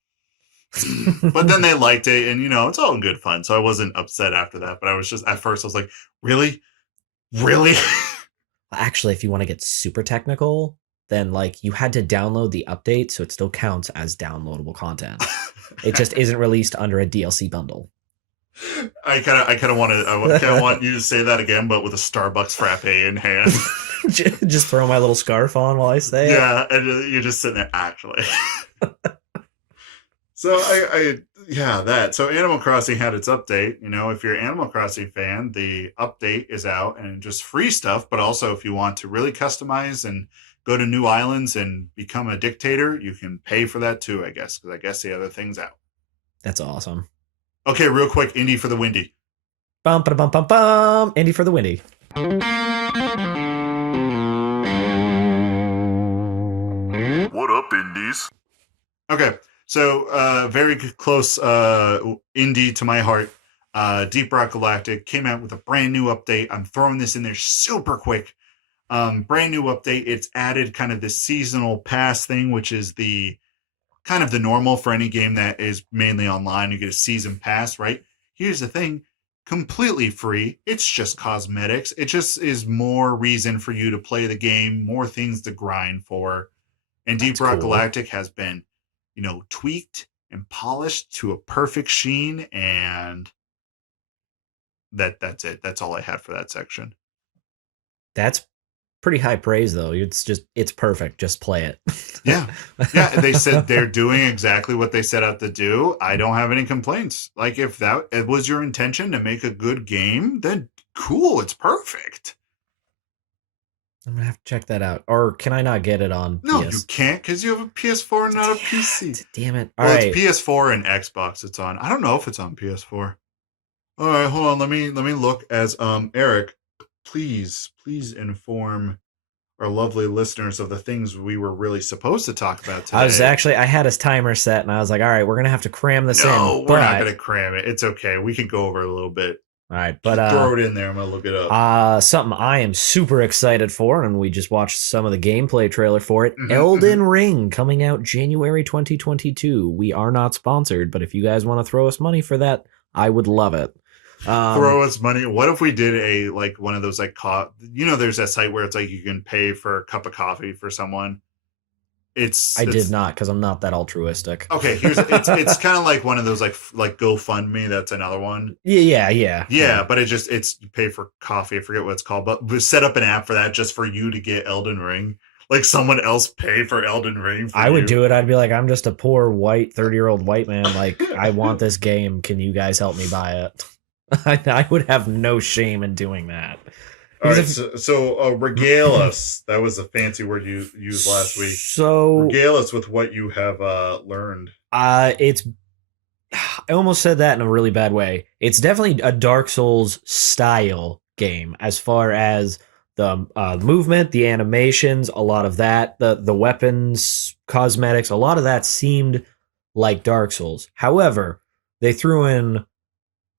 But then they liked it, and it's all in good fun. So I wasn't upset after that. But I was just at first I was like, really. Actually, if you want to get super technical, then like you had to download the update, so it still counts as downloadable content. It just isn't released under a DLC bundle. I kind of want you to say that again, but with a Starbucks frappe in hand. Just throw my little scarf on while I say it. Yeah, and you're just sitting there actually. So that. So Animal Crossing had its update. If you're an Animal Crossing fan, the update is out and just free stuff. But also, if you want to really customize and go to new islands and become a dictator, you can pay for that too, I guess. Because I guess the other thing's out. That's awesome. Okay, real quick, Indie for the Windy. Bum ba bum bum bum. Indie for the Windy. What up, Indies? Okay. So, very close indie to my heart. Deep Rock Galactic came out with a brand new update. I'm throwing this in there super quick. Brand new update. It's added kind of this seasonal pass thing, which is the kind of the normal for any game that is mainly online. You get a season pass, right? Here's the thing. Completely free. It's just cosmetics. It just is more reason for you to play the game, more things to grind for. And Deep Rock Galactic has been tweaked and polished to a perfect sheen, and that's it. That's all I had for that section. That's pretty high praise, though. It's perfect. Just play it. Yeah. They said they're doing exactly what they set out to do. I don't have any complaints. Like if it was your intention to make a good game, then cool. It's perfect. I'm gonna have to check that out. Or can I not get it on No, PS? you can't because you have a PS4 and not a PC. Damn it. It's PS4 and Xbox it's on. I don't know if it's on PS4. All right, hold on. Let me look as Eric, please inform our lovely listeners of the things we were really supposed to talk about today. I had his timer set and I was like, all right, we're gonna have to cram this in. No, we're not gonna cram it. It's okay. We can go over it a little bit. All right, but throw it in there. I'm gonna look it up. Something I am super excited for, and we just watched some of the gameplay trailer for it. Elden Ring coming out January 2022. We are not sponsored, but if you guys want to throw us money for that, I would love it. Throw us money. What if we did one of those there's that site where it's like you can pay for a cup of coffee for someone. I did not because I'm not that altruistic. Okay, it's kind of like one of those like GoFundMe. That's another one. Yeah. But it's you pay for coffee. I forget what it's called, but we set up an app for that just for you to get Elden Ring. like someone else pay for Elden Ring. I would do it. I'd be like, I'm just a poor white 30-year-old white man. Like, I want this game. Can you guys help me buy it? I would have no shame in doing that. All right, so regale us. That was a fancy word you used last week. So regale us with what you have learned. It's. I almost said that in a really bad way. It's definitely a Dark Souls style game as far as the movement, the animations, a lot of that, the weapons, cosmetics, a lot of that seemed like Dark Souls. However, they threw in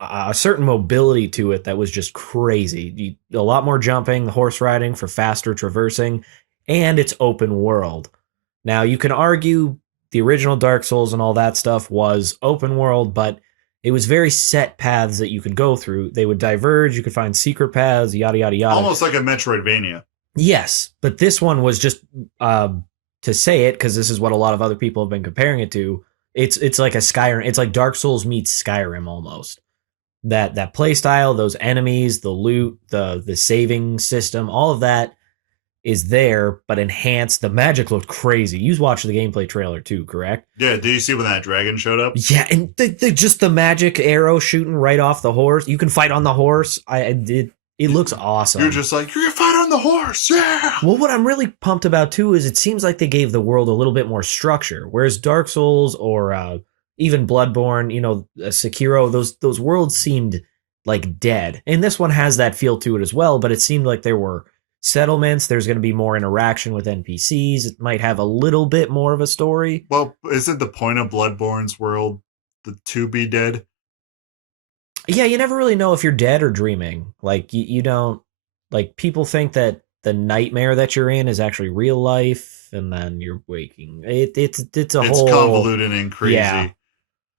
a certain mobility to it that was just crazy. A lot more jumping, horse riding for faster traversing, and it's open world. Now, you can argue the original Dark Souls and all that stuff was open world, but it was very set paths that you could go through. They would diverge, you could find secret paths, yada, yada, yada. Almost like a Metroidvania. Yes, but this one was just, to say it, because this is what a lot of other people have been comparing it to, it's like a Skyrim. It's like Dark Souls meets Skyrim almost. That play style, those enemies, the loot, the saving system, all of that is there, but enhanced. The magic looked crazy. You watched the gameplay trailer too, correct? Yeah, did you see when that dragon showed up? Yeah, and just the magic arrow shooting right off the horse. You can fight on the horse. It looks awesome. You're just like, you can fight on the horse, yeah! Well, what I'm really pumped about too is it seems like they gave the world a little bit more structure, whereas Dark Souls or even Bloodborne, Sekiro, those worlds seemed like dead. And this one has that feel to it as well, but it seemed like there were settlements. There's going to be more interaction with NPCs. It might have a little bit more of a story. Well, isn't the point of Bloodborne's world to be dead? Yeah, you never really know if you're dead or dreaming. Like, you don't... Like, people think that the nightmare that you're in is actually real life, and then you're waking. It's whole... convoluted and crazy. Yeah.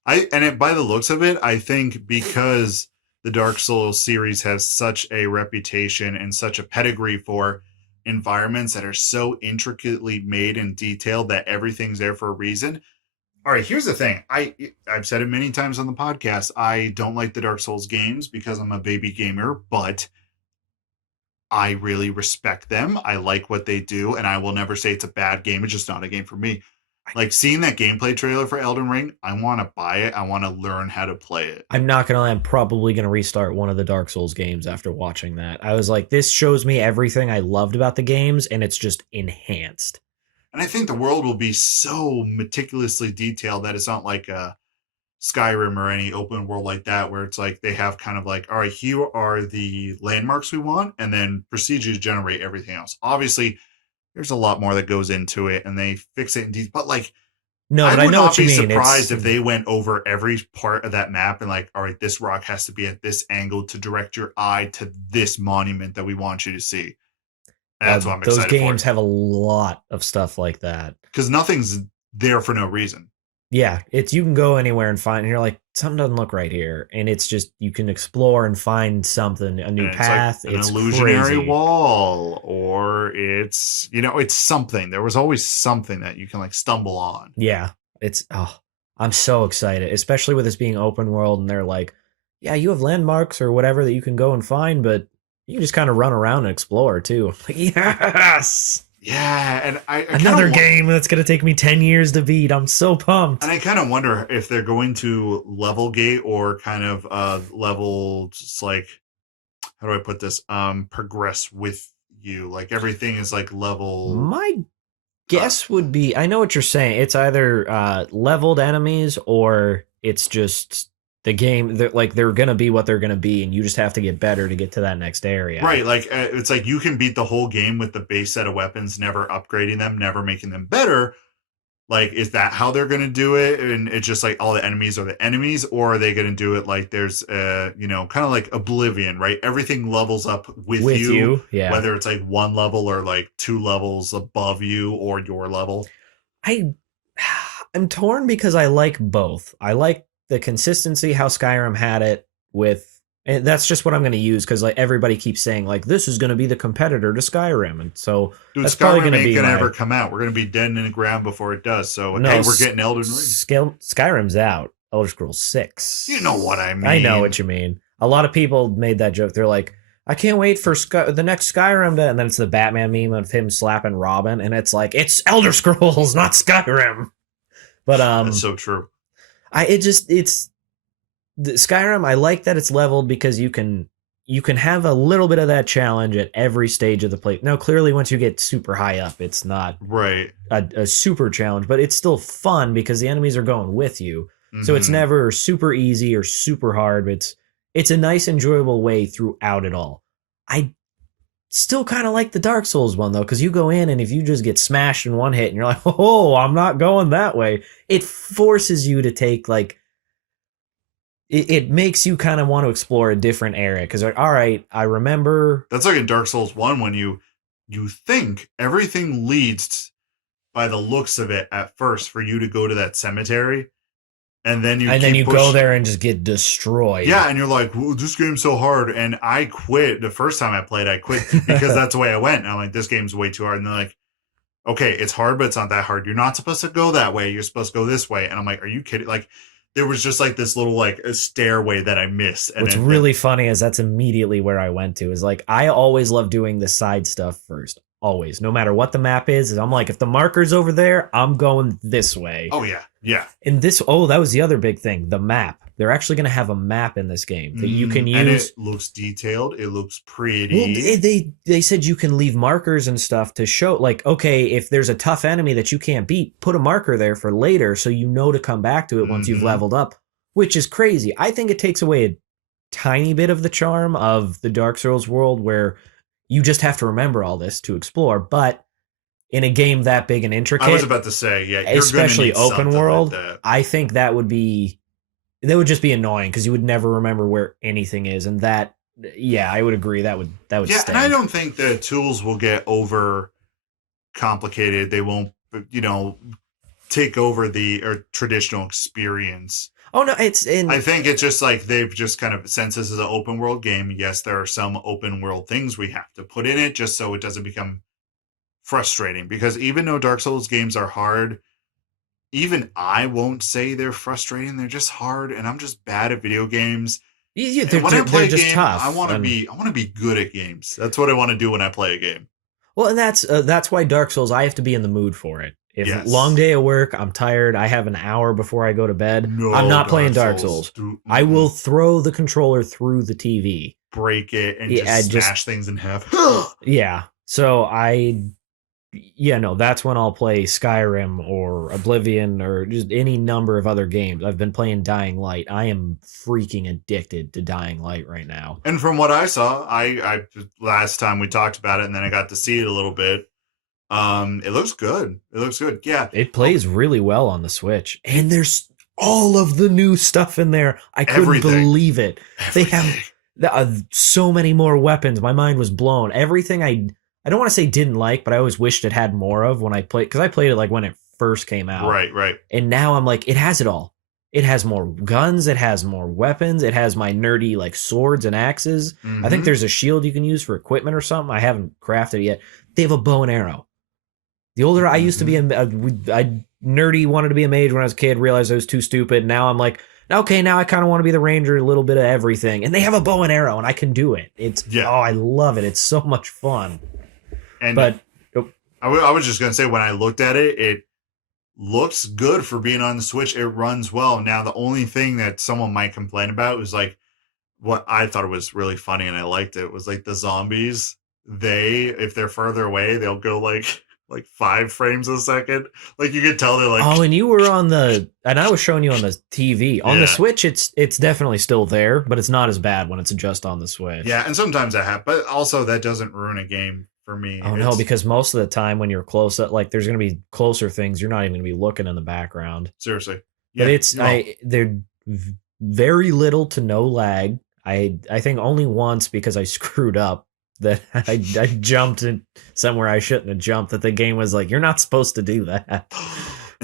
By the looks of it, I think because the Dark Souls series has such a reputation and such a pedigree for environments that are so intricately made and detailed that everything's there for a reason. All right, here's the thing. I've said it many times on the podcast. I don't like the Dark Souls games because I'm a baby gamer, but I really respect them. I like what they do, and I will never say it's a bad game. It's just not a game for me. Like, seeing that gameplay trailer for Elden Ring, I want to buy it. I want to learn how to play it. I'm not going to lie, I'm probably going to restart one of the Dark Souls games after watching that. I was like, this shows me everything I loved about the games, and it's just enhanced. And I think the world will be so meticulously detailed that it's not like a Skyrim or any open world like that, where it's like they have kind of like, all right, here are the landmarks we want, and then proceed to generate everything else. Obviously, there's a lot more that goes into it, and they fix it in detail. But like, no, but I know what you mean. I would not be surprised if they went over every part of that map and like, all right, this rock has to be at this angle to direct your eye to this monument that we want you to see. That's what I'm excited for. Those games have a lot of stuff like that. Because nothing's there for no reason. Yeah, you can go anywhere and find, and you're like, something doesn't look right here, and it's just, you can explore and find something, a new path. Like an illusionary wall, or it's something. There was always something that you can like stumble on. Yeah, I'm so excited, especially with this being open world, and they're like, yeah, you have landmarks or whatever that you can go and find, but you can just kind of run around and explore too. Like, yes. Yeah, and I another game that's going to take me 10 years to beat. I'm so pumped. And I kind of wonder if they're going to level gate or kind of level, just like, how do I put this? Progress with you. Like, everything is like level. My guess would be, I know what you're saying. It's either leveled enemies or it's just the game. They're going to be what they're going to be, and you just have to get better to get to that next area. Right. Like, it's like you can beat the whole game with the base set of weapons, never upgrading them, never making them better. Like, is that how they're going to do it? And it's just like all the enemies are the enemies, or are they going to do it like there's, kind of like Oblivion, right? Everything levels up with you. Yeah. Whether it's like one level or like 2 levels above you or your level. I'm torn because I like both. I like the consistency, how Skyrim had it with, and that's just what I'm going to use because like everybody keeps saying like this is going to be the competitor to Skyrim, and so that's probably going to be ever come out. We're going to be dead in the ground before it does. So no, hey, we're getting Elden Ring. Skyrim's out. Elder Scrolls 6. You know what I mean? I know what you mean. A lot of people made that joke. They're like, I can't wait for the next Skyrim to, and then it's the Batman meme of him slapping Robin, and it's like it's Elder Scrolls, not Skyrim. But that's so true. It's the Skyrim. I like that it's leveled because you can have a little bit of that challenge at every stage of the play. Now, clearly, once you get super high up, it's not right a super challenge, but it's still fun because the enemies are going with you. Mm-hmm. So it's never super easy or super hard. But it's a nice, enjoyable way throughout it all. I still kind of like the Dark Souls one, though, because you go in and if you just get smashed in one hit and you're like, oh, I'm not going that way, it forces you to take, like, it makes you kind of want to explore a different area. Because, like, all right, I remember... That's like in Dark Souls 1 when you think everything leads, by the looks of it at first, for you to go to that cemetery. And then you go there and just get destroyed. Yeah, and you're like, well, this game's so hard. And I quit. The first time I played, I quit because that's the way I went. And I'm like, this game's way too hard. And they're like, okay, it's hard, but it's not that hard. You're not supposed to go that way. You're supposed to go this way. And I'm like, are you kidding? Like, there was just like this little like a stairway that I missed. And what's really funny is that's immediately where I went to. Is like, I always love doing the side stuff first. Always, no matter what the map is, I'm like, if the marker's over there, I'm going this way. Oh yeah, yeah. And this, that was the other big thing, the map. They're actually going to have a map in this game that you can use. And it looks detailed. It looks pretty. Well, they said you can leave markers and stuff to show, like, okay, if there's a tough enemy that you can't beat, put a marker there for later so you know to come back to it once you've leveled up, which is crazy. I think it takes away a tiny bit of the charm of the Dark Souls world where you just have to remember all this to explore. But in a game that big and intricate, I was about to say, yeah, especially open world, like I think that would just be annoying because you would never remember where anything is. And that, yeah, I would agree. That would yeah, stink. And I don't think the tools will get over complicated. They won't, take over the traditional experience. Oh no, I think it's just like they've just kind of, since this is an open world game, yes, there are some open world things we have to put in it just so it doesn't become frustrating. Because even though Dark Souls games are hard, even I won't say they're frustrating. They're just hard, and I'm just bad at video games. Yeah, when I play a game, tough. I want to be good at games. That's what I want to do when I play a game. Well, and that's why Dark Souls, I have to be in the mood for it. If long day of work, I'm tired, I have an hour before I go to bed, I'm not playing Dark Souls. I will throw the controller through the TV. Break it and just smash things in half. Yeah. So that's when I'll play Skyrim or Oblivion or just any number of other games. I've been playing Dying Light. I am freaking addicted to Dying Light right now. And from what I saw, I last time we talked about it and then I got to see it a little bit. It looks good. Yeah. It plays really well on the Switch. And there's all of the new stuff in there. I couldn't believe it. Everything. They have so many more weapons. My mind was blown. Everything I don't want to say didn't like, but I always wished it had more of when I played, because I played it like when it first came out. Right. And now I'm like, it has it all. It has more guns. It has more weapons. It has my nerdy like swords and axes. I think there's a shield you can use for equipment or something. I haven't crafted it yet. They have a bow and arrow. The older I used to be, I nerdy wanted to be a mage when I was a kid, realized I was too stupid. Now I'm like, okay, now I kind of want to be the ranger, a little bit of everything. And they have a bow and arrow, and I can do it. I love it. It's so much fun. And I was just going to say, when I looked at it, it looks good for being on the Switch. It runs well. Now, the only thing that someone might complain about was like, what I thought was really funny, and I liked it, was like the zombies. If they're further away, they'll go like 5 frames a second. Like you could tell they're like, and you were and I was showing you on the TV. On the Switch, it's definitely still there, but it's not as bad when it's just on the Switch. Yeah, and sometimes that happens, but also that doesn't ruin a game for me. Oh no, because most of the time when you're close up, like there's going to be closer things, you're not even going to be looking in the background. Seriously. Yeah, but they're very little to no lag. I think only once, because I screwed up, that I jumped in somewhere I shouldn't have jumped, that the game was like, you're not supposed to do that.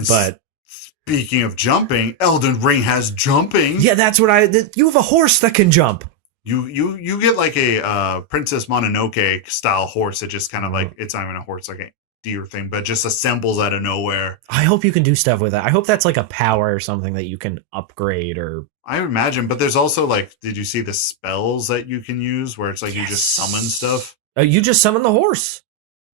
But speaking of jumping, Elden Ring has jumping. Yeah, that's what you have a horse that can jump. You get like a Princess Mononoke style horse that just kind of like, it's not even a horse, like a deer thing, but just assembles out of nowhere. I hope you can do stuff with that. I hope that's like a power or something that you can upgrade, or I imagine, but there's also like, did you see the spells that you can use where it's like you just summon stuff? You just summon the horse.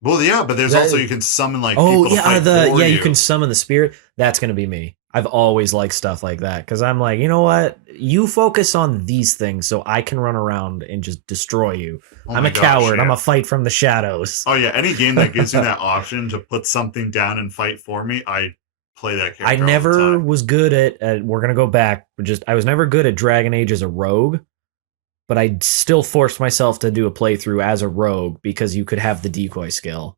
Well, yeah, but there's also you can summon like oh people to yeah, fight for you can summon the spirit. That's gonna be me. I've always liked stuff like that because I'm like, you know what? You focus on these things so I can run around and just destroy you. Oh I'm my a coward. gosh, I'm yeah. a fight from the shadows. Oh yeah, any game that gives me that option to put something down and fight for me, I play that character. I all the never time. was good at. We're gonna go back. I was never good at Dragon Age as a rogue, but I still forced myself to do a playthrough as a rogue because you could have the decoy skill.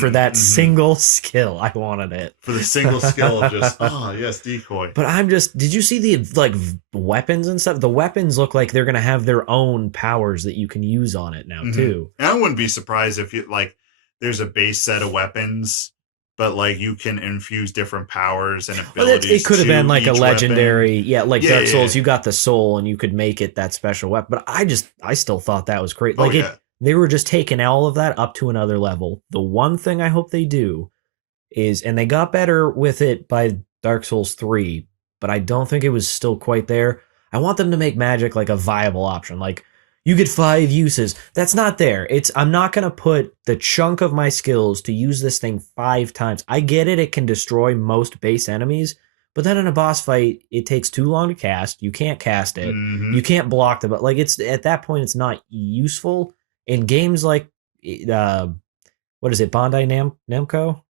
For that single skill, I wanted it. For the single skill, just yes, decoy. But I'm just. Did you see the like weapons and stuff? The weapons look like they're gonna have their own powers that you can use on it now too. And I wouldn't be surprised if you like. There's a base set of weapons, but like you can infuse different powers and abilities. It could have been like a legendary, weapon. Dark Souls. You got the soul, and you could make it that special weapon. But I still thought that was great. Like they were just taking all of that up to another level. The one thing I hope they do is, and they got better with it by Dark Souls 3, but I don't think it was still quite there. I want them to make magic like a viable option. Like you get 5 uses. That's not there. I'm not going to put the chunk of my skills to use this thing 5 times. I get it. It can destroy most base enemies, but then in a boss fight, it takes too long to cast. You can't cast it. You can't block the, but like it's at that point, it's not useful. In games like, what is it, Bandai Namco?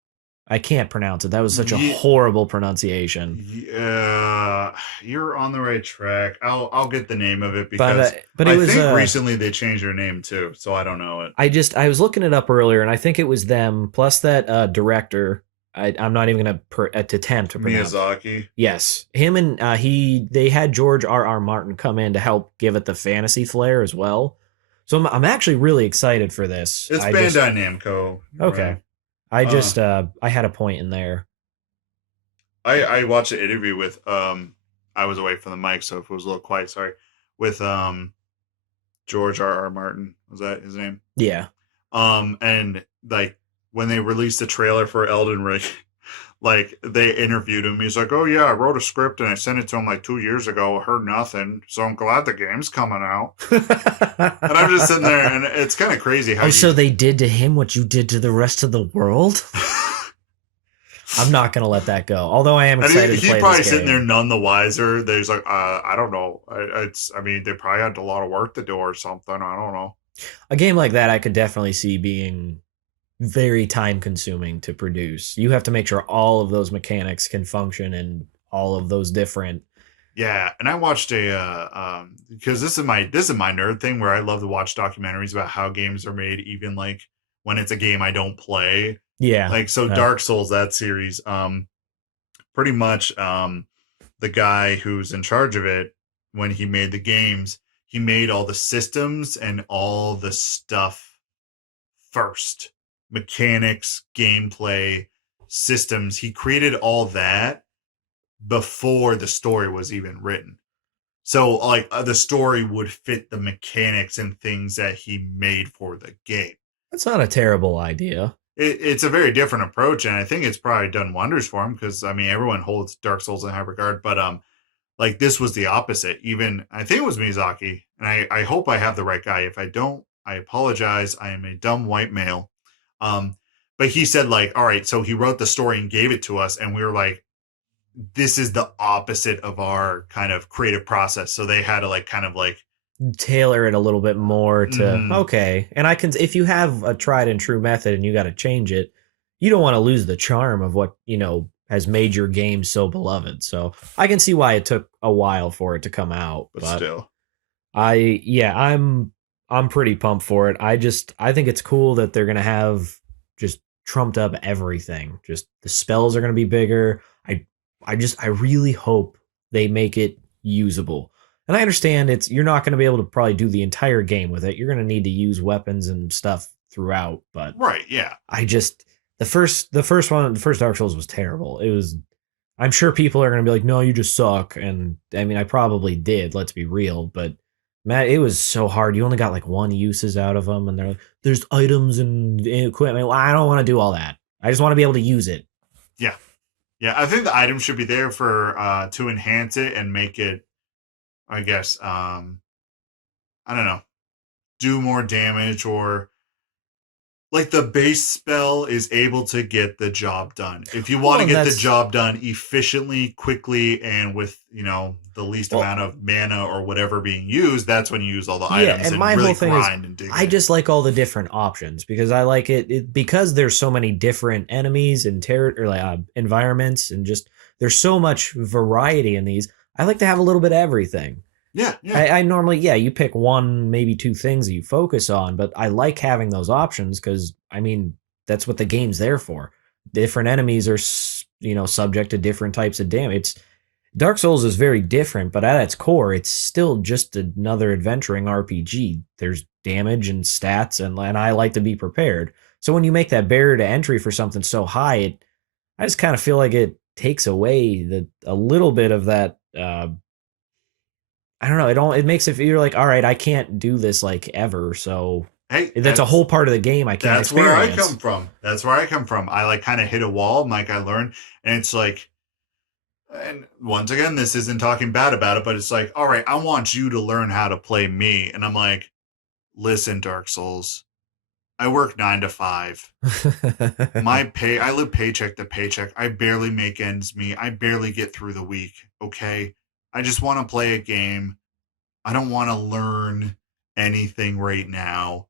I can't pronounce it. That was such a horrible pronunciation. Yeah, you're on the right track. I'll get the name of it because but I think recently they changed their name too, so I don't know it. I was looking it up earlier, and I think it was them plus that director. I'm not even going to attempt to pronounce Miyazaki. Yes, him and they had George R.R. Martin come in to help give it the fantasy flair as well. So I'm actually really excited for this. It's Bandai Namco. Okay. Right. I had a point in there. I watched an interview with I was away from the mic, so if it was a little quiet, sorry. With George R.R. Martin. Was that his name? Yeah. And like when they released the trailer for Elden Ring, like they interviewed him. He's like, "Oh yeah, I wrote a script and I sent it to him like 2 years ago. I heard nothing, so I'm glad the game's coming out." And I'm just sitting there, and it's kind of crazy how. So they did to him what you did to the rest of the world. I'm not gonna let that go. Although I am excited to play this game. He's probably sitting there none the wiser. He's like, I don't know. I mean, they probably had a lot of work to do or something. I don't know. A game like that, I could definitely see being very time consuming to produce. You have to make sure all of those mechanics can function in all of those different. Yeah, and I watched because this is my nerd thing where I love to watch documentaries about how games are made, even like when it's a game I don't play. Yeah, like so Dark Souls, that series, pretty much the guy who's in charge of it when he made the games, he made all the systems and all the stuff first. Mechanics, gameplay, systems. He created all that before the story was even written. So like the story would fit the mechanics and things that he made for the game. That's not a terrible idea. It's a very different approach, and I think it's probably done wonders for him because I mean everyone holds Dark Souls in high regard, but like this was the opposite. Even I think it was Miyazaki, and I hope I have the right guy. If I don't, I apologize. I am a dumb white male. But he said like, all right, so he wrote the story and gave it to us, and we were like, this is the opposite of our kind of creative process. So they had to like kind of like tailor it a little bit more to okay. And I can, if you have a tried and true method and you got to change it, you don't want to lose the charm of what, you know, has made your game so beloved. So I can see why it took a while for it to come out, but still, I'm pretty pumped for it. I think it's cool that they're going to have just trumped up everything. Just the spells are going to be bigger. I really hope they make it usable. And I understand you're not going to be able to probably do the entire game with it. You're going to need to use weapons and stuff throughout, but right, yeah. The first Dark Souls was terrible. I'm sure people are going to be like, "No, you just suck." And I mean, I probably did, let's be real, but Matt, it was so hard. You only got like 1 uses out of them, and they're like, there's items and equipment. Well, I don't want to do all that. I just want to be able to use it. Yeah. Yeah, I think the items should be there for to enhance it and make it I guess, I don't know, do more damage, or like the base spell is able to get the job done. If you want to get the job done efficiently, quickly, and with, the least amount of mana or whatever being used, that's when you use all the items and my really whole thing grind and dig. I just like all the different options because I like it because there's so many different enemies and environments, and just there's so much variety in these. I like to have a little bit of everything. Yeah. I normally, you pick one, maybe two things that you focus on, but I like having those options because, that's what the game's there for. Different enemies are, subject to different types of damage. Dark Souls is very different, but at its core, it's still just another adventuring RPG. There's damage and stats, and I like to be prepared. So when you make that barrier to entry for something so high, I just kind of feel like it takes away a little bit of that. I don't know. It makes it feel like, all right, I can't do this like ever. So hey, that's a whole part of the game I can't experience. That's where I come from. That's where I come from. I like kind of hit a wall. Like I learned, and it's like, and once again, this isn't talking bad about it, but it's like, all right, I want you to learn how to play me. And I'm like, listen, Dark Souls, I work 9 to 5. I live paycheck to paycheck. I barely make ends meet. I barely get through the week. Okay. I just want to play a game. I don't want to learn anything right now.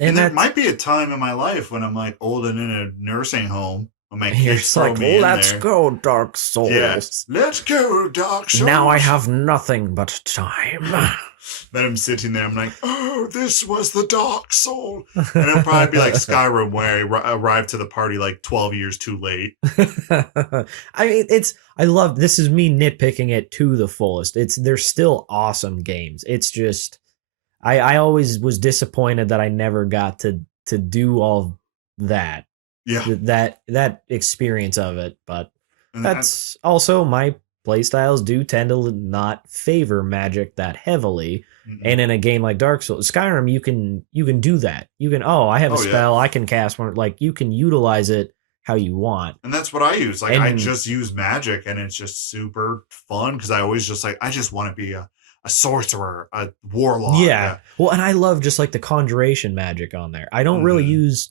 And there might be a time in my life when I'm like old and in a nursing home. My kids throw me in let's there. Go, Dark Souls. Yeah. Let's go, Dark Souls. Now I have nothing but time. Then I'm sitting there, I'm like, oh, this was the Dark Soul. And it'll probably be like Skyrim, where I arrived to the party like 12 years too late. I love, this is me nitpicking it to the fullest. They're still awesome games. It's just, I always was disappointed that I never got to do all that. Yeah. That experience of it. But that's also my playstyles do tend to not favor magic that heavily. Mm-hmm. And in a game like Dark Souls, Skyrim, you can do that. You can, I have a spell, I can cast one. Like, you can utilize it how you want. And that's what I use. Like, I just use magic, and it's just super fun because I always just I just want to be a sorcerer, a warlock. Yeah. Well, and I love just like the conjuration magic on there. I don't really use,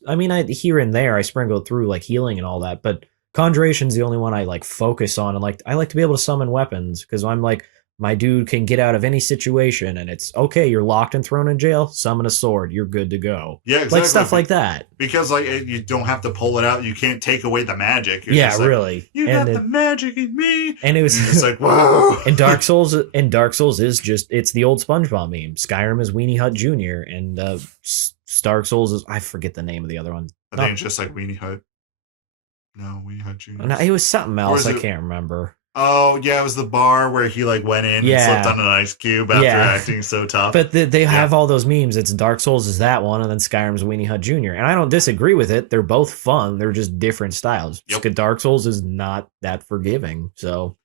here and there I sprinkle through like healing and all that, but conjuration's the only one I like focus on. And like, I like to be able to summon weapons because I'm like, my dude can get out of any situation, and it's okay. You're locked and thrown in jail. Summon a sword. You're good to go. Yeah, exactly. Like stuff like that. Because like you don't have to pull it out. You can't take away the magic. You're just like, really. You got the magic in me. And it was it's like, whoa. And Dark Souls is just, it's the old SpongeBob meme. Skyrim is Weenie Hut Jr. and Dark Souls is, I forget the name of the other one. I think it's just like Weenie Hut. No, Weenie Hut Jr. No, it was something else. I can't remember. Oh, yeah, it was the bar where he like went in and slipped on an ice cube after acting so tough. But they have all those memes. It's Dark Souls is that one, and then Skyrim's Weenie Hut Jr. And I don't disagree with it. They're both fun. They're just different styles. Yep. Dark Souls is not that forgiving. So,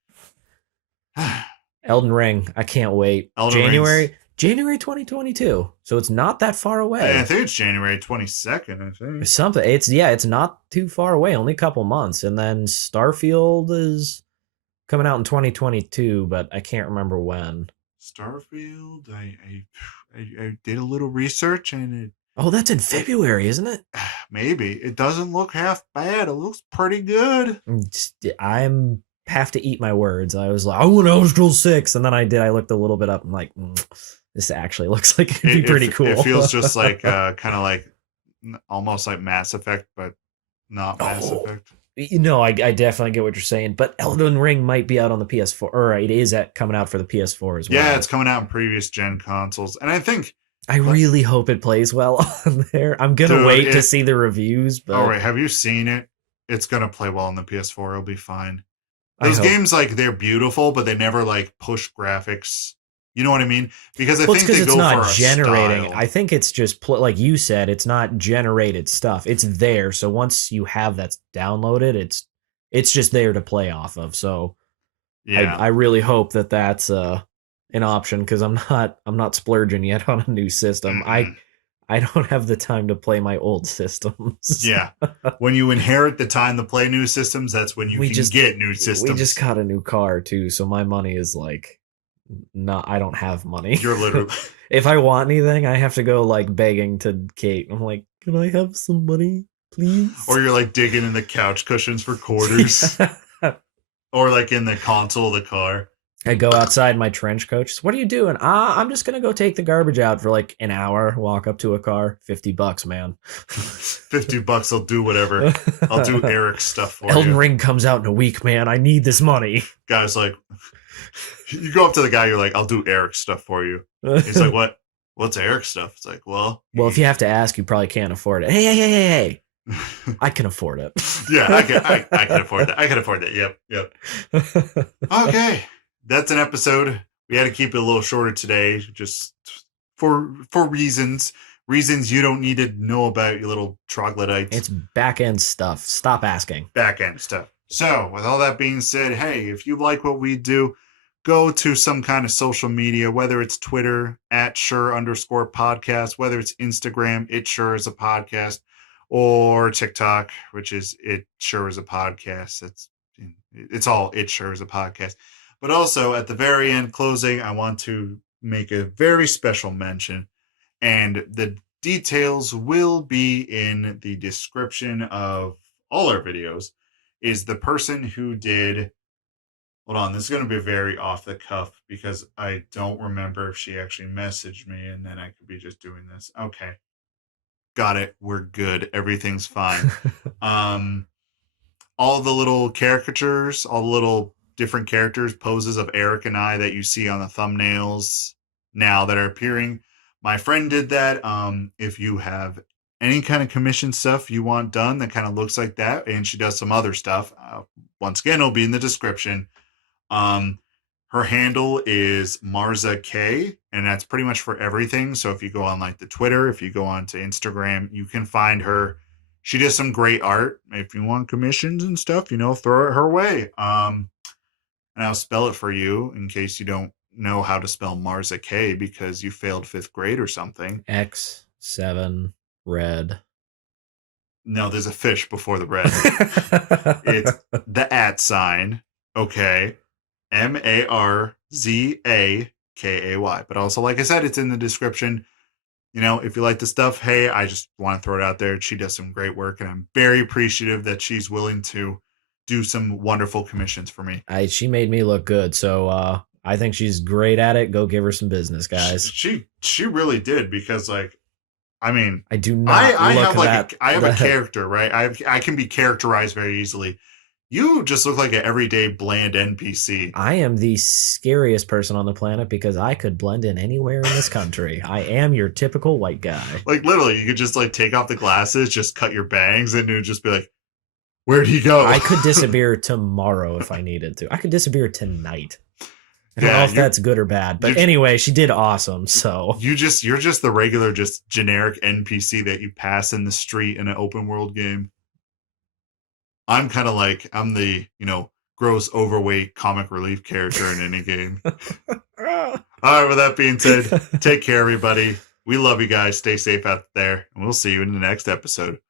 Elden Ring, I can't wait. January 2022. So it's not that far away. I think it's January 22nd. I think something. It's not too far away. Only a couple months, and then Starfield is coming out in 2022, but I can't remember when. Starfield, I did a little research, and that's in February, isn't it? Maybe. It doesn't look half bad. It looks pretty good. I have to eat my words. I was like, I want Elder Scrolls 6, and then I looked a little bit up. I'm like, this actually looks like it'd be pretty cool. It feels just like kind of like almost like Mass Effect, but not Mass Effect. I definitely get what you're saying, but Elden Ring might be out on the PS4, or it is coming out for the PS4 as well. Yeah, it's coming out in previous gen consoles, and I think I really hope it plays well on there. I'm gonna wait to see the reviews. But all right, have you seen it? It's gonna play well on the PS4. It'll be fine. Those games, like, they're beautiful, but they never like push graphics. You know what I mean? Because I think they go for a generating. Style. I think it's just like you said, it's not generated stuff. It's there. So once you have that downloaded, it's just there to play off of. So yeah, I really hope that that's an option because I'm not splurging yet on a new system. Mm-hmm. I don't have the time to play my old systems. Yeah. When you inherit the time to play new systems, that's when you can get new systems. We just got a new car too, so my money is like No, I don't have money. You're literally If I want anything, I have to go like begging to Kate. I'm like, can I have some money, please? or you're like digging in the couch cushions for quarters. Or like in the console of the car. I go outside my trench coat. What are you doing? I'm just gonna go take the garbage out for like an hour. Walk up to a car. $50, man. $50. I'll do whatever. I'll do Eric's stuff for Elden you. Ring comes out in a week, man. I need this money. Guy's like, you go up to the guy. You're like, I'll do Eric's stuff for you. He's like, what? What's Eric's stuff? It's like, well, if you have to ask, you probably can't afford it. Hey. I can afford it. Yeah, I can afford that. I can afford that. Yep. Okay. That's an episode. We had to keep it a little shorter today, just for reasons you don't need to know about, you little troglodytes. It's back end stuff. Stop asking. Back end stuff. So, with all that being said, hey, if you like what we do, go to some kind of social media, whether it's Twitter @sure_podcast, whether it's Instagram, it sure is a podcast, or TikTok, which is it sure is a podcast. It's all it sure is a podcast. But also at the very end, closing, I want to make a very special mention, and the details will be in the description of all our videos, is the person who did, hold on, this is going to be very off the cuff because I don't remember if she actually messaged me, and then I could be just doing this. Okay. Got it. We're good. Everything's fine. All the little caricatures, all the little different characters, poses of Eric and I that you see on the thumbnails now that are appearing. My friend did that. If you have any kind of commission stuff you want done that kind of looks like that, and she does some other stuff, once again, it'll be in the description. Her handle is Marza K, and that's pretty much for everything. So if you go on like the Twitter, if you go on to Instagram, you can find her. She does some great art. If you want commissions and stuff, throw it her way. And I'll spell it for you in case you don't know how to spell Marza K because you failed 5th grade or something. X7 red. No, there's a fish before the red. It's the @sign. Okay. MARZAKAY. But also, like I said, it's in the description. If you like the stuff, hey, I just want to throw it out there. She does some great work, and I'm very appreciative that she's willing to do some wonderful commissions for me. She made me look good, so I think she's great at it. Go give her some business, guys. She really did, because I do not. I have a character, right? I can be characterized very easily. You just look like an everyday bland NPC. I am the scariest person on the planet because I could blend in anywhere in this country. I am your typical white guy. Like, literally, you could just take off the glasses, just cut your bangs, and it would just be like, where'd he go? I could disappear tomorrow if I needed to. I could disappear tonight. I don't know if that's good or bad, but anyway, she did awesome. So you're just the regular, just generic NPC that you pass in the street in an open world game. I'm kind of like, I'm the, gross, overweight comic relief character in any game. All right, with that being said, take care, everybody. We love you guys. Stay safe out there, and we'll see you in the next episode.